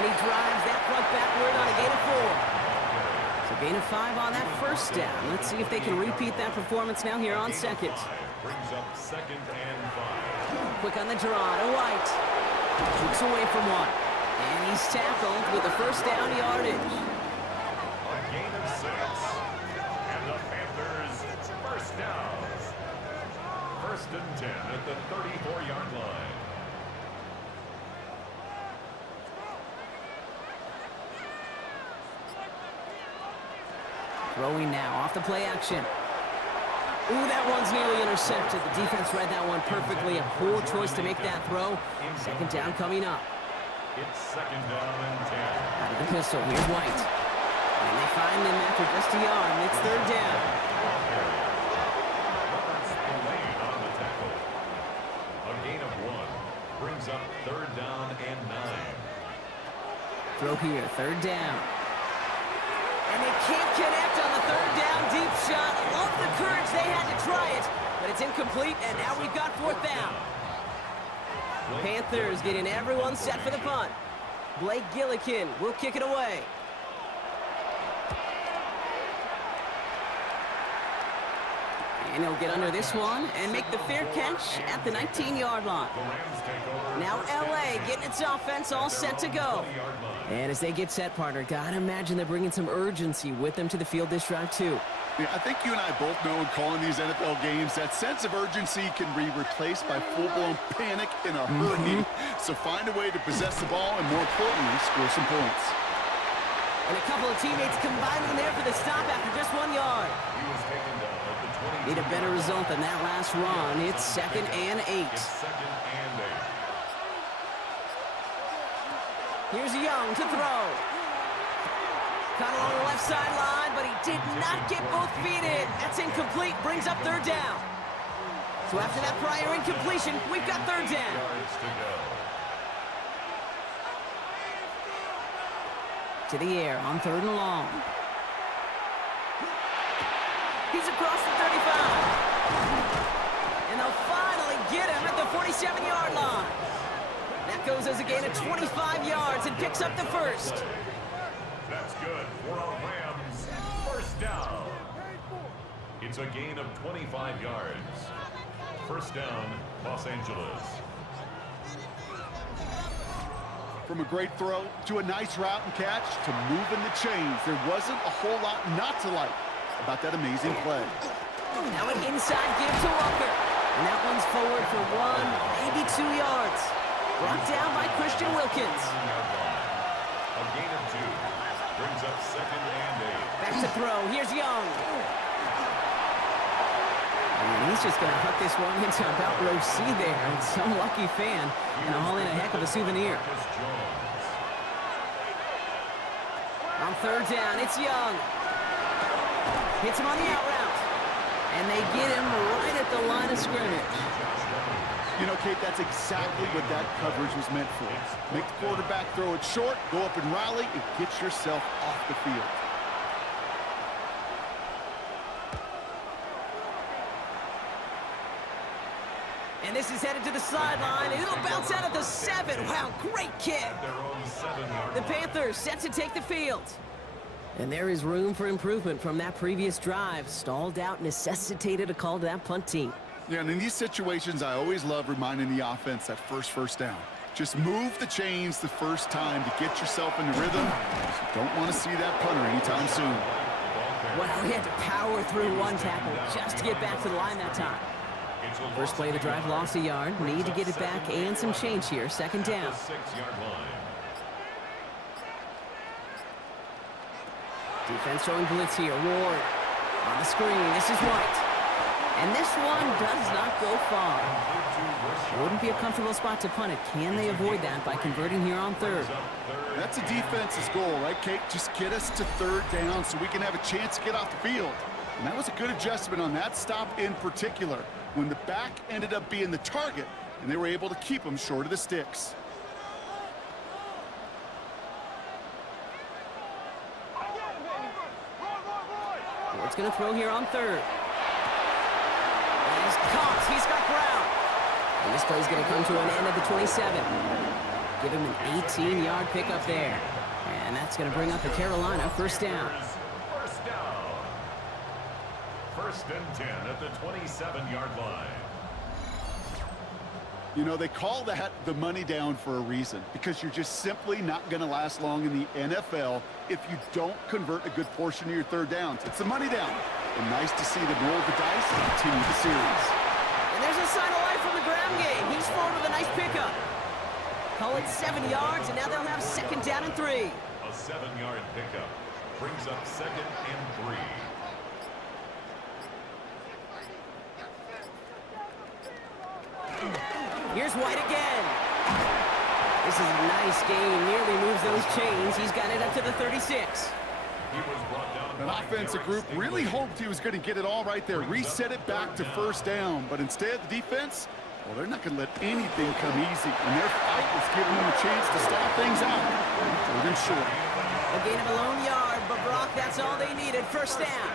And he drives that front backward on a gain of 4. So gain of 5 on that first down. Let's see if they can repeat that performance now here on second. Brings up 2nd and 5. Quick on the draw to White. Keeps away from one. And he's tackled with a first down yardage. A gain of 6. And the Panthers first down. 1st and 10 at the 34-yard line. Throwing now off the play action. Ooh, that one's nearly intercepted. The defense read that one perfectly. A poor choice to make that throw. Second down coming up. It's 2nd down and 10. Out of the pistol, here's White. And they find him after just a yard, and it's 3rd down. Delayed on the tackle. A gain of 1 brings up 3rd down and 9. Throw here, 3rd down. And they can't connect on the 3rd down deep shot. Love the courage they had to try it, but it's incomplete, and now we've got 4th down. Panthers getting everyone set for the punt. Blake Gillikin will kick it away. And he'll get under this one and make the fair catch at the 19-yard line. Now LA getting its offense all set to go. And as they get set, partner, gotta imagine they're bringing some urgency with them to the field this drive too. Yeah, I think you and I both know in calling these NFL games that sense of urgency can be replaced by full-blown panic in a hurry. So find a way to possess the ball and, more importantly, score some points. And a couple of teammates combining there for the stop after just 1 yard. Need a better result than that last run. It's 2nd and 8. Here's Young to throw. Caught along the left sideline, but he did not get both feet in. That's incomplete, brings up 3rd down. So after that prior incompletion, we've got 3rd down. To the air on 3rd and long. He's across the 35. And they'll finally get him at the 47-yard line. That goes as a gain of 25 yards and picks up the first. That's good for our Rams. First down. It's a gain of 25 yards. First down, Los Angeles. From a great throw to a nice route and catch to moving the chains, there wasn't a whole lot not to like about that amazing play. Now an inside give to Walker. And that one's forward for 1, maybe 2 yards. Brought down by Christian Wilkins. A gain of 2. Brings up 2nd and 8. Back to throw. Here's Young. And And he's just going to hook this one into about row C there. And some lucky fan going to haul in a heck of a souvenir. On third down, it's Young. Hits him on the out route. And they get him right at the line of scrimmage. You know, Kate, that's exactly what that coverage was meant for. Make the quarterback throw it short, go up and rally, and get yourself off the field. And this is headed to the sideline, and it'll bounce out at the 7. Wow, great kick. The Panthers set to take the field. And there is room for improvement from that previous drive. Stalled out, necessitated a call to that punt team. Yeah, and in these situations, I always love reminding the offense that first down. Just move the chains the first time to get yourself into rhythm. You don't want to see that punter anytime soon. Well, he had to power through one tackle just to get back to the line that time. First play of the drive, lost a yard. Need to get it back and some change here. Second down. Defense showing blitz here. Ward on the screen. This is White. And this one does not go far. It wouldn't be a comfortable spot to punt it. Can they avoid that by converting here on third? That's a defense's goal, right, Kate? Just get us to third down so we can have a chance to get off the field. And that was a good adjustment on that stop in particular, when the back ended up being the target, and they were able to keep him short of the sticks. Ward's going to throw here on third. He's caught. He's got ground. And this play's going to come to an end at the 27. Give him an 18-yard pickup there. And that's going to bring up the Carolina first down. First and 10 at the 27-yard line. You know, they call that the money down for a reason, because you're just simply not going to last long in the NFL if you don't convert a good portion of your third downs. It's the money down. And nice to see them roll the dice and continue the series. And there's a sign of life from the ground game. He's forward with a nice pickup. Call it 7 yards, and now they'll have second down and 3. A 7-yard pickup brings up second and 3. Here's White again. This is a nice game. Nearly moves those chains. He's got it up to the 36. An offensive group really hoped he was going to get it all right there, reset it back to first down. But instead, the defense, well, they're not going to let anything come easy. And their fight was giving them a chance to stall things out. Third and short. A gain of a lone yard, but Brock, that's all they needed. First down.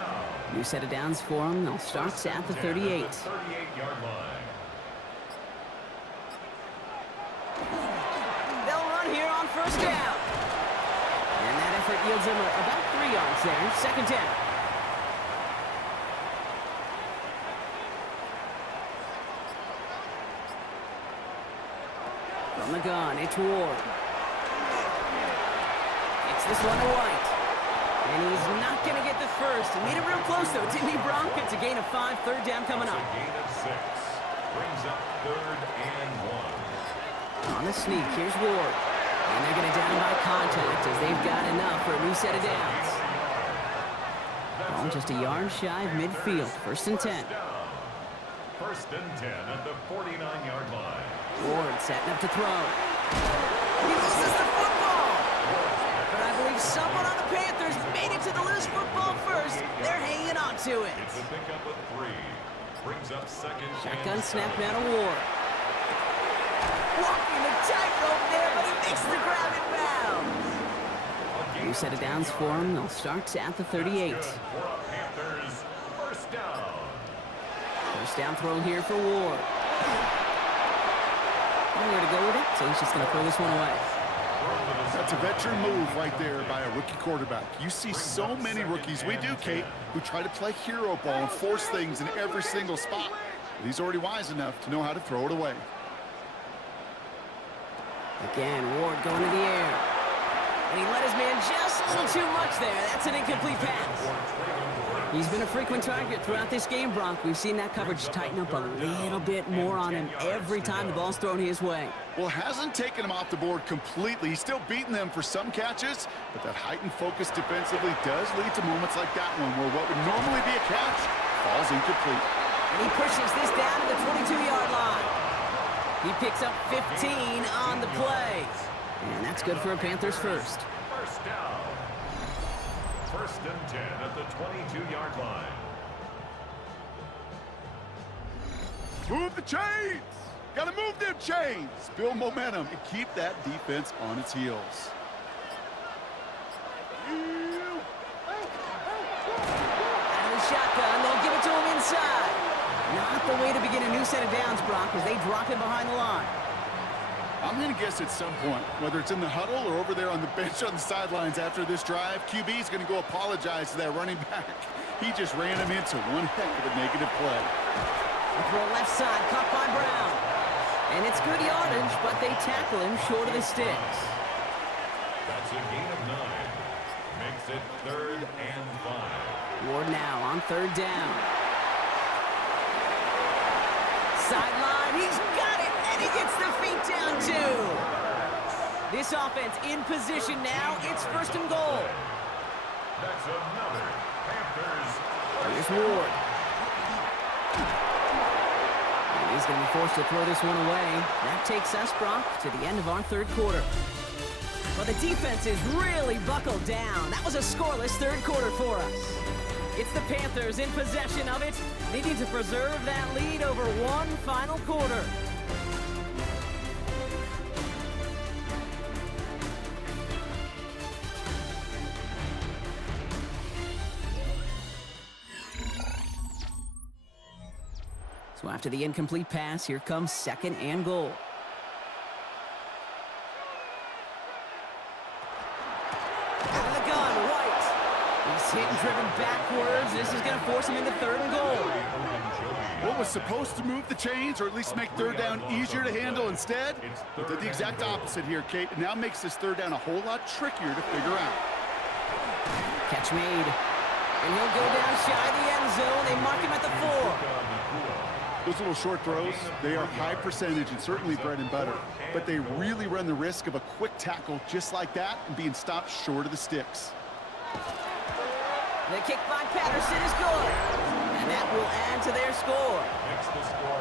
New set of downs for them. They'll start at the 38. 38-yard line. First down. And that effort yields him about 3 yards there. Second down. From the gun, it's Ward. It's this one to White. And he's not going to get the first. He made it real close, though, didn't he, Bronk? It's a gain of 5, third down coming up. A gain of 6. Brings up third and 1. On the sneak, here's Ward. And they're going to down by contact as they've got enough for a new set of downs. Ball just a yard shy of midfield. First and 10. First and 10 at the 49-yard line. Ward setting up to throw. He loses the football. But I believe someone on the Panthers made it to the loose football first. They're hanging on to it. It's a pickup of 3. Brings up second. Shotgun snap now to Ward. Walking the tightrope there, but he makes the grab in bounds. New set of downs for him. They'll start at the 38. Panthers, first down. First down throw here for Ward. Nowhere to go with it, so he's just going to throw this one away. That's a veteran move right there by a rookie quarterback. You see so many rookies, we do, Kate, who try to play hero ball and force things in every single spot. But he's already wise enough to know how to throw it away. Again, Ward going to the air. And he let his man just a little too much there. That's an incomplete pass. He's been a frequent target throughout this game, Bronk. We've seen that coverage tighten up a little bit more on him every time the ball's thrown his way. Well, hasn't taken him off the board completely. He's still beating them for some catches, but that heightened focus defensively does lead to moments like that one where what would normally be a catch falls incomplete. And And he pushes this down to the 22-yard line. He picks up 15 on the play. And that's good for a Panthers first. First down. First and 10 at the 22-yard line. Move the chains! Gotta move them chains! Build momentum and keep that defense on its heels. Out of the shotgun, they'll give it to him inside. Not the way to begin a new set of downs, Brock, as they drop him behind the line. I'm going to guess at some point, whether it's in the huddle or over there on the bench on the sidelines after this drive, QB is going to go apologize to that running back. He just ran him into one heck of a negative play. The throw left side, caught by Brown. And it's good yardage, but they tackle him short of the sticks. That's a gain of 9. Makes it 3rd and 5. Ward now on 3rd down. Sideline, he's got it, and he gets the feet down too. This offense in position now. It's 1st and goal. That's another Panthers. Here's Ward. And he's going to be forced to throw this one away. That takes us, Brock, to the end of our 3rd quarter. But the defense is really buckled down. That was a scoreless 3rd quarter for us. It's the Panthers in possession of it, needing to preserve that lead over one final quarter. So after the incomplete pass, here comes 2nd and goal. Out of the gun, White. He's hit and driven backwards. This is going to force him into 3rd and goal. What was supposed to move the chains or at least make 3rd down easier to handle instead? But did the exact opposite here, Kate. It now makes this 3rd down a whole lot trickier to figure out. Catch made. And he'll go down shy of the end zone. They mark him at the 4. Those little short throws, they are high percentage and certainly bread and butter. But they really run the risk of a quick tackle just like that and being stopped short of the sticks. The kick by Patterson is good. And that will add to their score.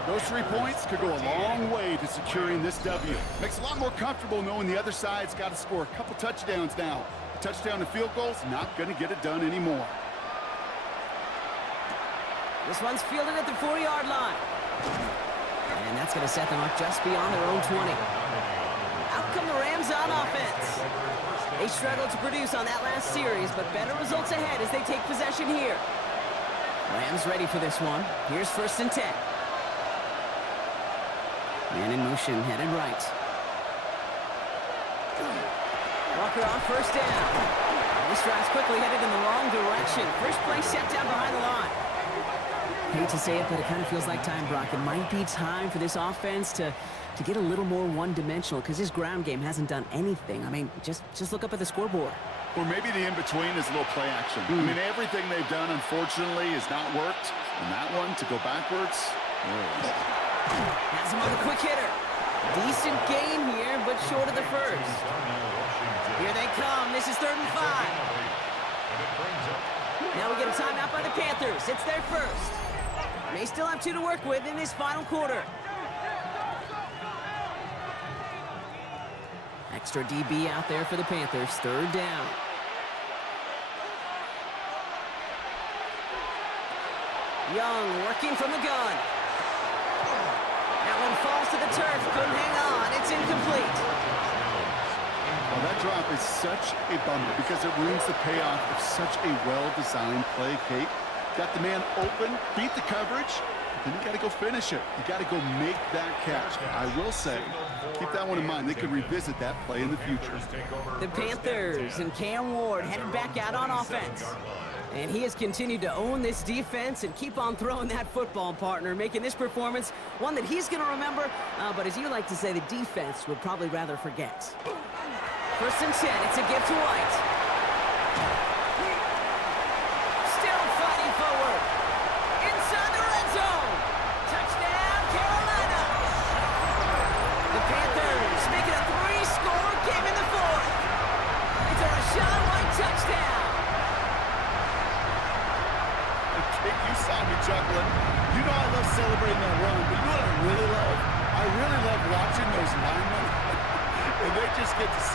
Those 3 points could go a long way to securing this W. Makes it a lot more comfortable knowing the other side's got to score a couple touchdowns now. A touchdown and field goal's not going to get it done anymore. This one's fielded at the 40-yard line. And that's going to set them up just beyond their own 20. Out come the Rams on offense. They struggled to produce on that last series, but better results ahead as they take possession here. Rams ready for this one. Here's 1st and 10. Man in motion, headed right. Walker on 1st down. This drive's quickly headed in the wrong direction. First play set down behind the line. Hate to say it, but it kind of feels like time, Brock. It might be time for this offense to get a little more one-dimensional because his ground game hasn't done anything. I mean, just look up at the scoreboard. Or maybe the in-between is a little play action. I mean, everything they've done, unfortunately, has not worked. And that one, to go backwards, Has him on the quick hitter. Decent game here, but short of the first. Here they come. This is 3rd and 5. Now we get a timeout by the Panthers. It's their first. They still have 2 to work with in this final quarter. Extra DB out there for the Panthers. 3rd down. Young working from the gun. That one falls to the turf. Couldn't hang on. It's incomplete. Well, that drop is such a bummer because it ruins the payoff of such a well-designed play, Kate. Got the man open, beat the coverage, then you got to go finish it. You got to go make that catch. I will say, keep that one in mind. They could revisit that play in the future. The Panthers and Cam Ward headed back out on offense. And he has continued to own this defense and keep on throwing that football, partner, making this performance one that he's going to remember, but as you like to say, the defense would probably rather forget. 1st and 10, it's a gift to White. Still fighting forward. Inside the red zone. Touchdown, Carolina. The Panthers make it a 3-score game in the 4th. It's a Rashawn White touchdown. You saw me juggling. You know I love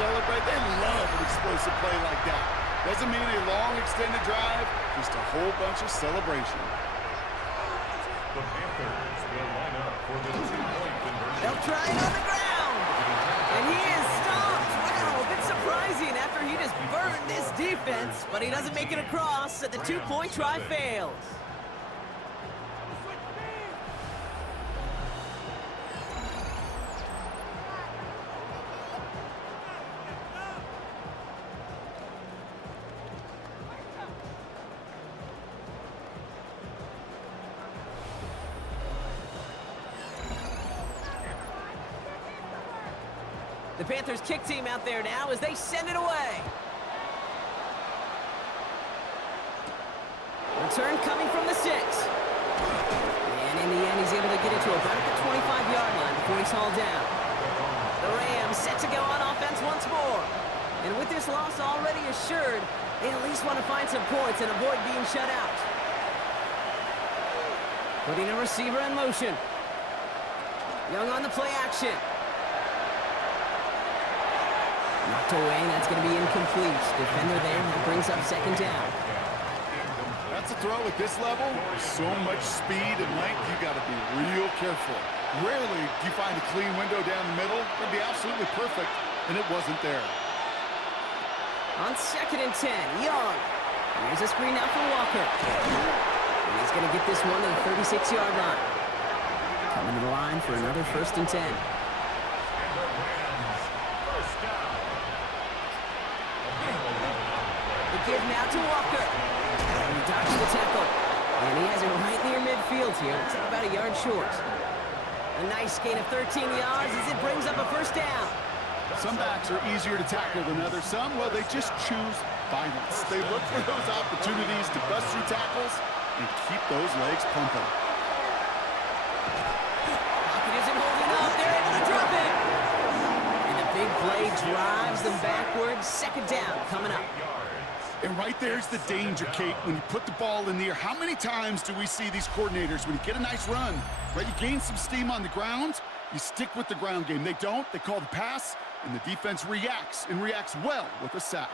celebrate. They love an explosive play like that. Doesn't mean a long extended drive, just a whole bunch of celebration. The Panthers will line up for the two-point conversion. They'll try it on the ground. And he is stopped. Wow, a bit surprising after he just burned this defense, but he doesn't make it across, and the two-point try fails. The Panthers kick team out there now as they send it away. Return coming from the 6. And in the end, he's able to get it to about the 25-yard line before he's hauled down. The Rams set to go on offense once more. And with this loss already assured, they at least want to find some points and avoid being shut out. Putting a receiver in motion. Young on the play action. Knocked away, and that's going to be incomplete. Defender there, that brings up second down. That's a throw at this level. So much speed and length, you got to be real careful. Rarely do you find a clean window down the middle. It'd be absolutely perfect, and it wasn't there. On 2nd and 10, Young. Here's a screen out for Walker. And he's going to get this one to the 36-yard line. Coming to the line for another 1st and 10. Give now to Walker. He dodged the tackle. And he has it right near midfield here. It's about a yard short. A nice gain of 13 yards as it brings up a 1st down. Some backs are easier to tackle than others. Some, well, they just choose violence. They look for those opportunities to bust through tackles and keep those legs pumping. Pocket isn't holding up. They're able to drop it. And the big play drives them backwards. 2nd down coming up. And right there's the danger, Kate, when you put the ball in the air. How many times do we see these coordinators, when you get a nice run, right, you gain some steam on the ground, you stick with the ground game. They don't, they call the pass, and the defense reacts, and reacts well with a sack.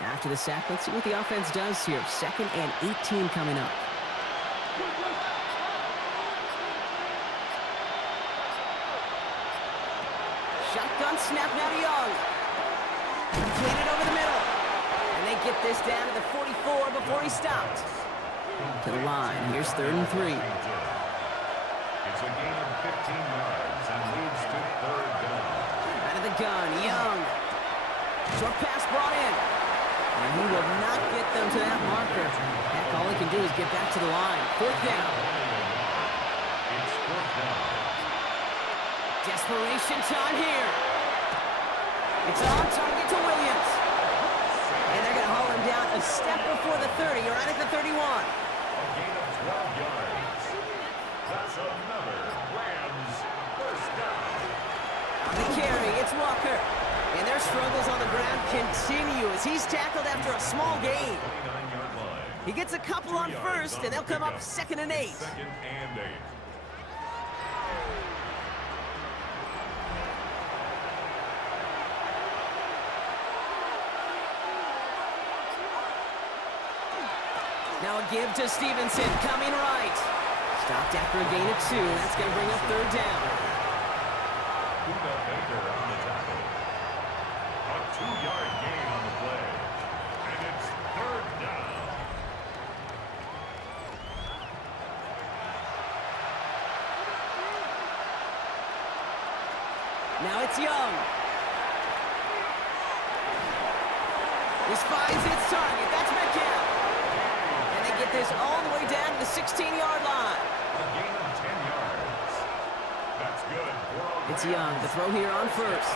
After the sack, let's see what the offense does here. 2nd and 18 coming up. Shotgun snap now to Young. Completed over the middle. And they get this down to the 44 before he stopped. To the line. Here's 3rd and 3. It's a gain of 15 yards and leads to 3rd down. Out of the gun, Young. Short pass brought in. And he will not get them to that marker. Heck, all he can do is get back to the line. 4th down. It's 4th down. Desperation time here. It's on target to Williams. And they're going to haul him down a step before the 30, right at the 31. A gain of 12 yards. That's another Rams 1st down. On the carry, it's Walker. And their struggles on the ground continue as he's tackled after a small gain. 29-yard line. He gets a couple on 1st, and they'll come up 2nd and 8. 2nd and 8. Now a give to Stevenson, coming right. Stopped after a gain of 2. That's going to bring up 3rd down. Buda Baker on the tackle. A 2-yard gain on the play. And it's 3rd down. Now it's Young. This finds its target. That's Metcalf. And they get this all the way down to the 16-yard line. A gain of 10 yards. That's good. It's Young. The throw here on 1st.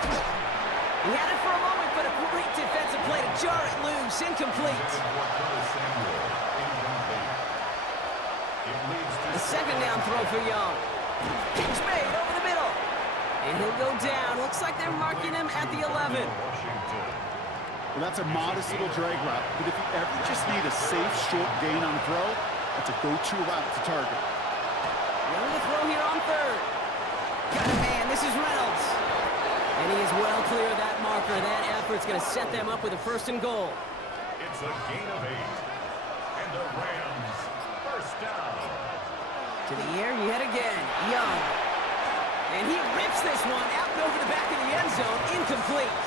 He had it for a moment, but a great defensive play to jar it loose. Incomplete. The 2nd down throw for Young. Catch made over the middle. And he'll go down. Looks like they're marking him at the 11. Well, that's a modest little drag route, but if you ever just need a safe, short gain on the throw, that's a go-to route to target. Young to throw here on 3rd. Got a man. This is Reynolds. And he is well clear of that marker. That effort's going to set them up with a 1st and goal. It's a gain of 8. And the Rams, first down. To the air, yet again. Young. And he rips this one out and over the back of the end zone. Incomplete.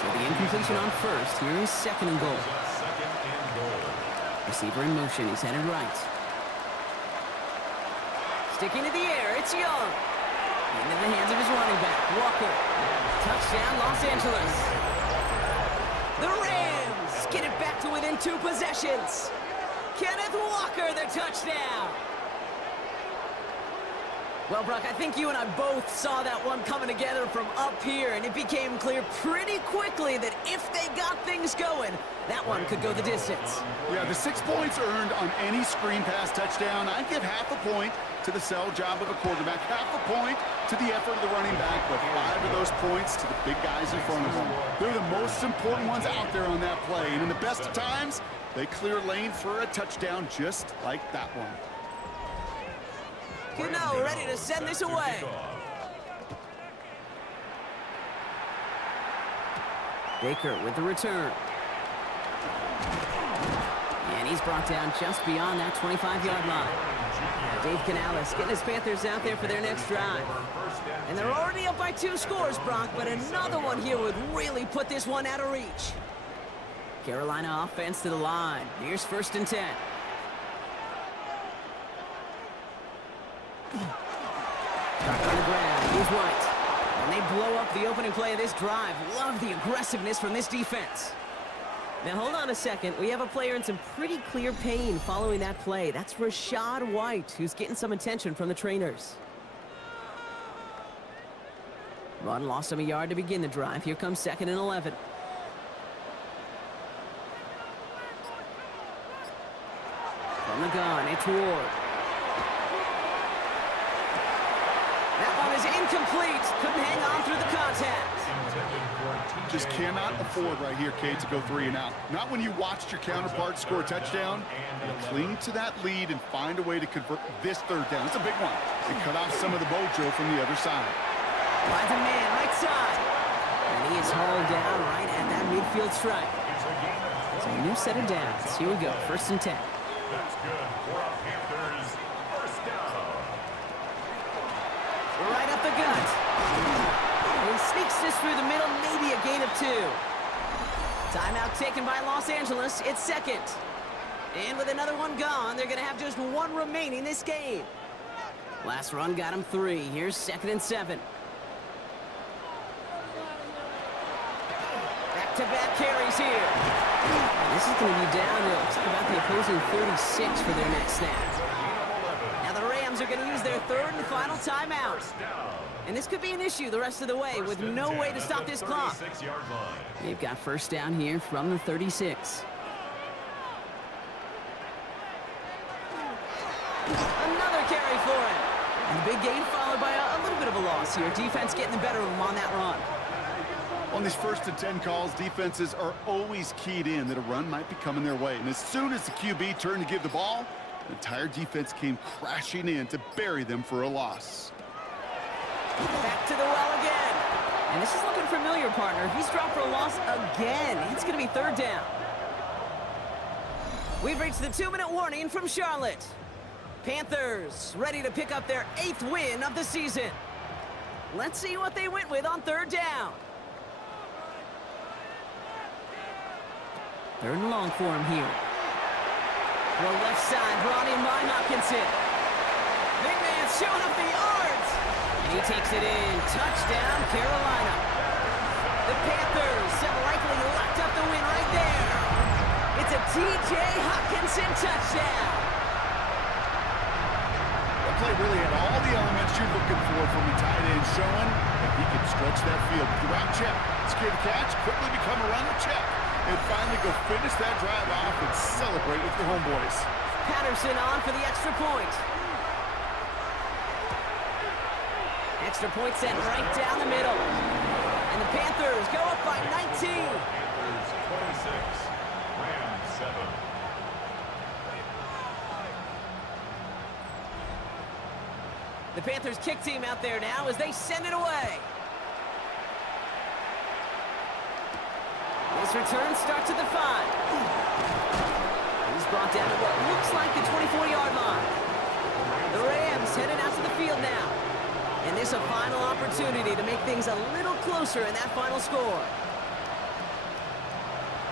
So the incompletion on 1st. Here is 2nd and goal. Second and goal. Receiver in motion. He's headed right. Sticking to the air. It's Young. Into the hands of his running back, Walker. Touchdown, Los Angeles. The Rams get it back to within 2 possessions. Kenneth Walker, the touchdown. Well, Brock, I think you and I both saw that one coming together from up here, and it became clear pretty quickly that if they got things going, that one could go the distance. Yeah, the 6 points earned on any screen pass touchdown. I'd give half a point to the sell job of a quarterback, half a point to the effort of the running back, but 5 of those points to the big guys in front of them. They're the most important ones out there on that play, and in the best of times, they clear lane for a touchdown just like that one. Cano ready to send this away. Baker with the return. And he's brought down just beyond that 25-yard line. Dave Canales getting his Panthers out there for their next drive. And they're already up by 2 scores, Brock, but another one here would really put this one out of reach. Carolina offense to the line. Here's 1st and 10. Stuck on the ground. Here's White. And they blow up the opening play of this drive. Love the aggressiveness from this defense. Now, hold on a second. We have a player in some pretty clear pain following that play. That's Rashad White, who's getting some attention from the trainers. Run lost him a yard to begin the drive. Here comes 2nd and 11. From the gun, it's Ward. That one is incomplete. Couldn't hang on through the contact. Just cannot afford right here, Kate, to go 3 and out. Not when you watched your counterpart score a touchdown. You cling to that lead and find a way to convert this 3rd down. It's a big one. And cut off some of the mojo from the other side. Finds a man right side. And he is hauled down right at that midfield stripe. So a new set of downs. Here we go. 1st and 10. That's good for a Panthers first down. Right up the gut. And he sneaks this through the middle, maybe a gain of 2. Timeout taken by Los Angeles. It's 2nd. And with another one gone, they're going to have just 1 remaining this game. Last run got him 3. Here's 2nd and 7. Back-to-back carries here. And this is going to be downhill. It's about the opposing 36 for their next snap. Now the Rams are going to use their 3rd and final timeout. And this could be an issue the rest of the way with no way to stop this clock. They've got 1st down here from the 36. Another carry for him. And the big gain followed by a little bit of a loss here. Defense getting the better of them on that run. On these 1st and 10 calls, defenses are always keyed in that a run might be coming their way. And as soon as the QB turned to give the ball, the entire defense came crashing in to bury them for a loss. Back to the well again. And this is looking familiar, partner. He's dropped for a loss again. It's going to be 3rd down. We've reached the 2-minute warning from Charlotte. Panthers ready to pick up their 8th win of the season. Let's see what they went with on 3rd down. 3rd and long for him here. Well, left side brought in by Hopkinson. Big man showing up the yards. And he takes it in. Touchdown, Carolina. The Panthers have likely locked up the win right there. It's a T.J. Hopkinson touchdown. That play really had all the elements you're looking for from a tight end, showing that he can stretch that field. Throughout check, secure the catch, quickly become a runner check, and finally go finish that drive off and celebrate with your homeboys. Patterson on for the extra point. Extra point sent right down the middle. And the Panthers go up by 19. Panthers 26, Rams 7. The Panthers kick team out there now as they send it away. This return starts at the 5. He's brought down to what looks like the 24-yard line. The Rams headed out to the field now. And this a final opportunity to make things a little closer in that final score.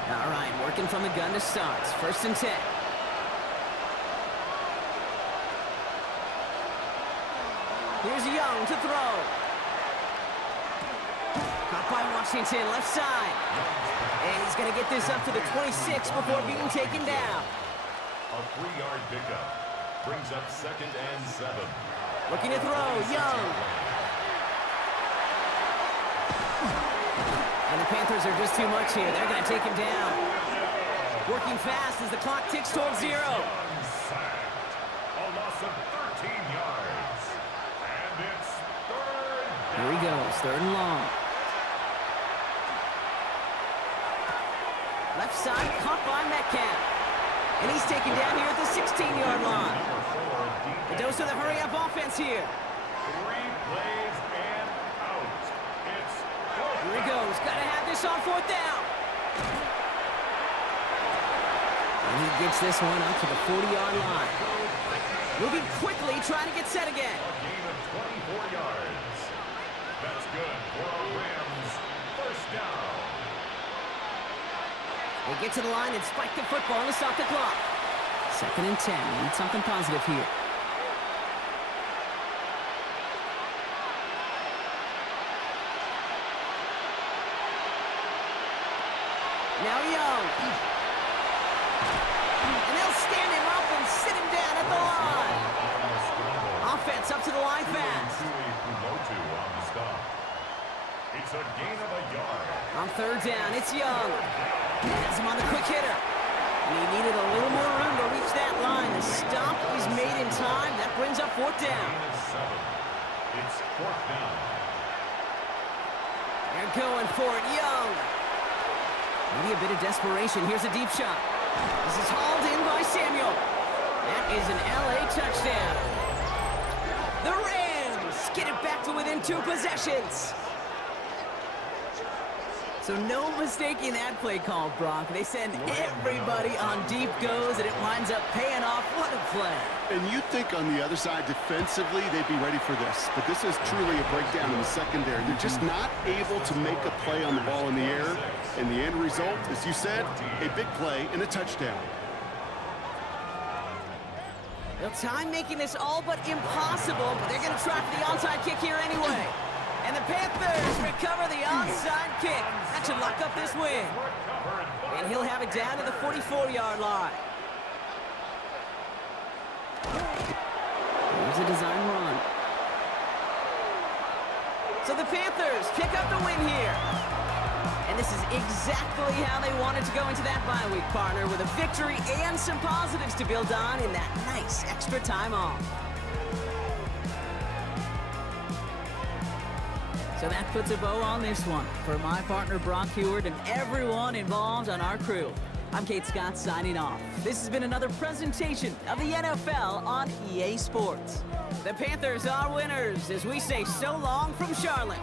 All right, working from the gun to start. 1st and 10. Here's Young to throw. Caught by Washington, left side. And he's going to get this up to the 26 before being taken down. A 3-yard pickup brings up 2nd and 7. Looking to throw, Young. And the Panthers are just too much here. They're going to take him down. Working fast as the clock ticks towards 0. Sacked. A loss of 13 yards. And it's 3rd down. Here he goes, 3rd and long. Left side, caught by Metcalf. And he's taken down here at the 16-yard line. The dose of the hurry-up offense here. 3 plays and out. It's Here he goes. Got to have this on 4th down. And he gets this one up to the 40-yard line. Moving quickly, trying to get set again. a gain of 24 yards. That's good for our Rams. 1st down. They get to the line and spike the football to stop the clock. 2nd and 10. We need something positive here. Now Young. And they'll stand him up and sit him down at the line. Offense up to the line fast. It's a gain of a yard. On 3rd down, it's Young. He has him on the quick hitter. And he needed a little more room to reach that line. The stop is made in time. That brings up 4th down. Gain of 7. It's 4th down. They're going for it, Young. Maybe a bit of desperation. Here's a deep shot. This is hauled in by Samuel. That is an LA touchdown. The Rams get it back to within 2 possessions. So no mistaking that play call, Brock. They send everybody on deep goes, and it winds up paying off. What a play. And you'd think on the other side, defensively, they'd be ready for this. But this is truly a breakdown in the secondary. They're just not able to make a play on the ball in the air. And the end result, as you said, a big play and a touchdown. Well, time making this all but impossible, but they're going to try for the onside kick here anyway. And the Panthers recover the onside kick. That should lock up this win. And he'll have it down to the 44-yard line. Here's a design run. So the Panthers pick up the win here. And this is exactly how they wanted to go into that bye week, partner, with a victory and some positives to build on in that nice extra time off. So that puts a bow on this one. For my partner, Brock Heward, and everyone involved on our crew, I'm Kate Scott signing off. This has been another presentation of the NFL on EA Sports. The Panthers are winners as we say so long from Charlotte.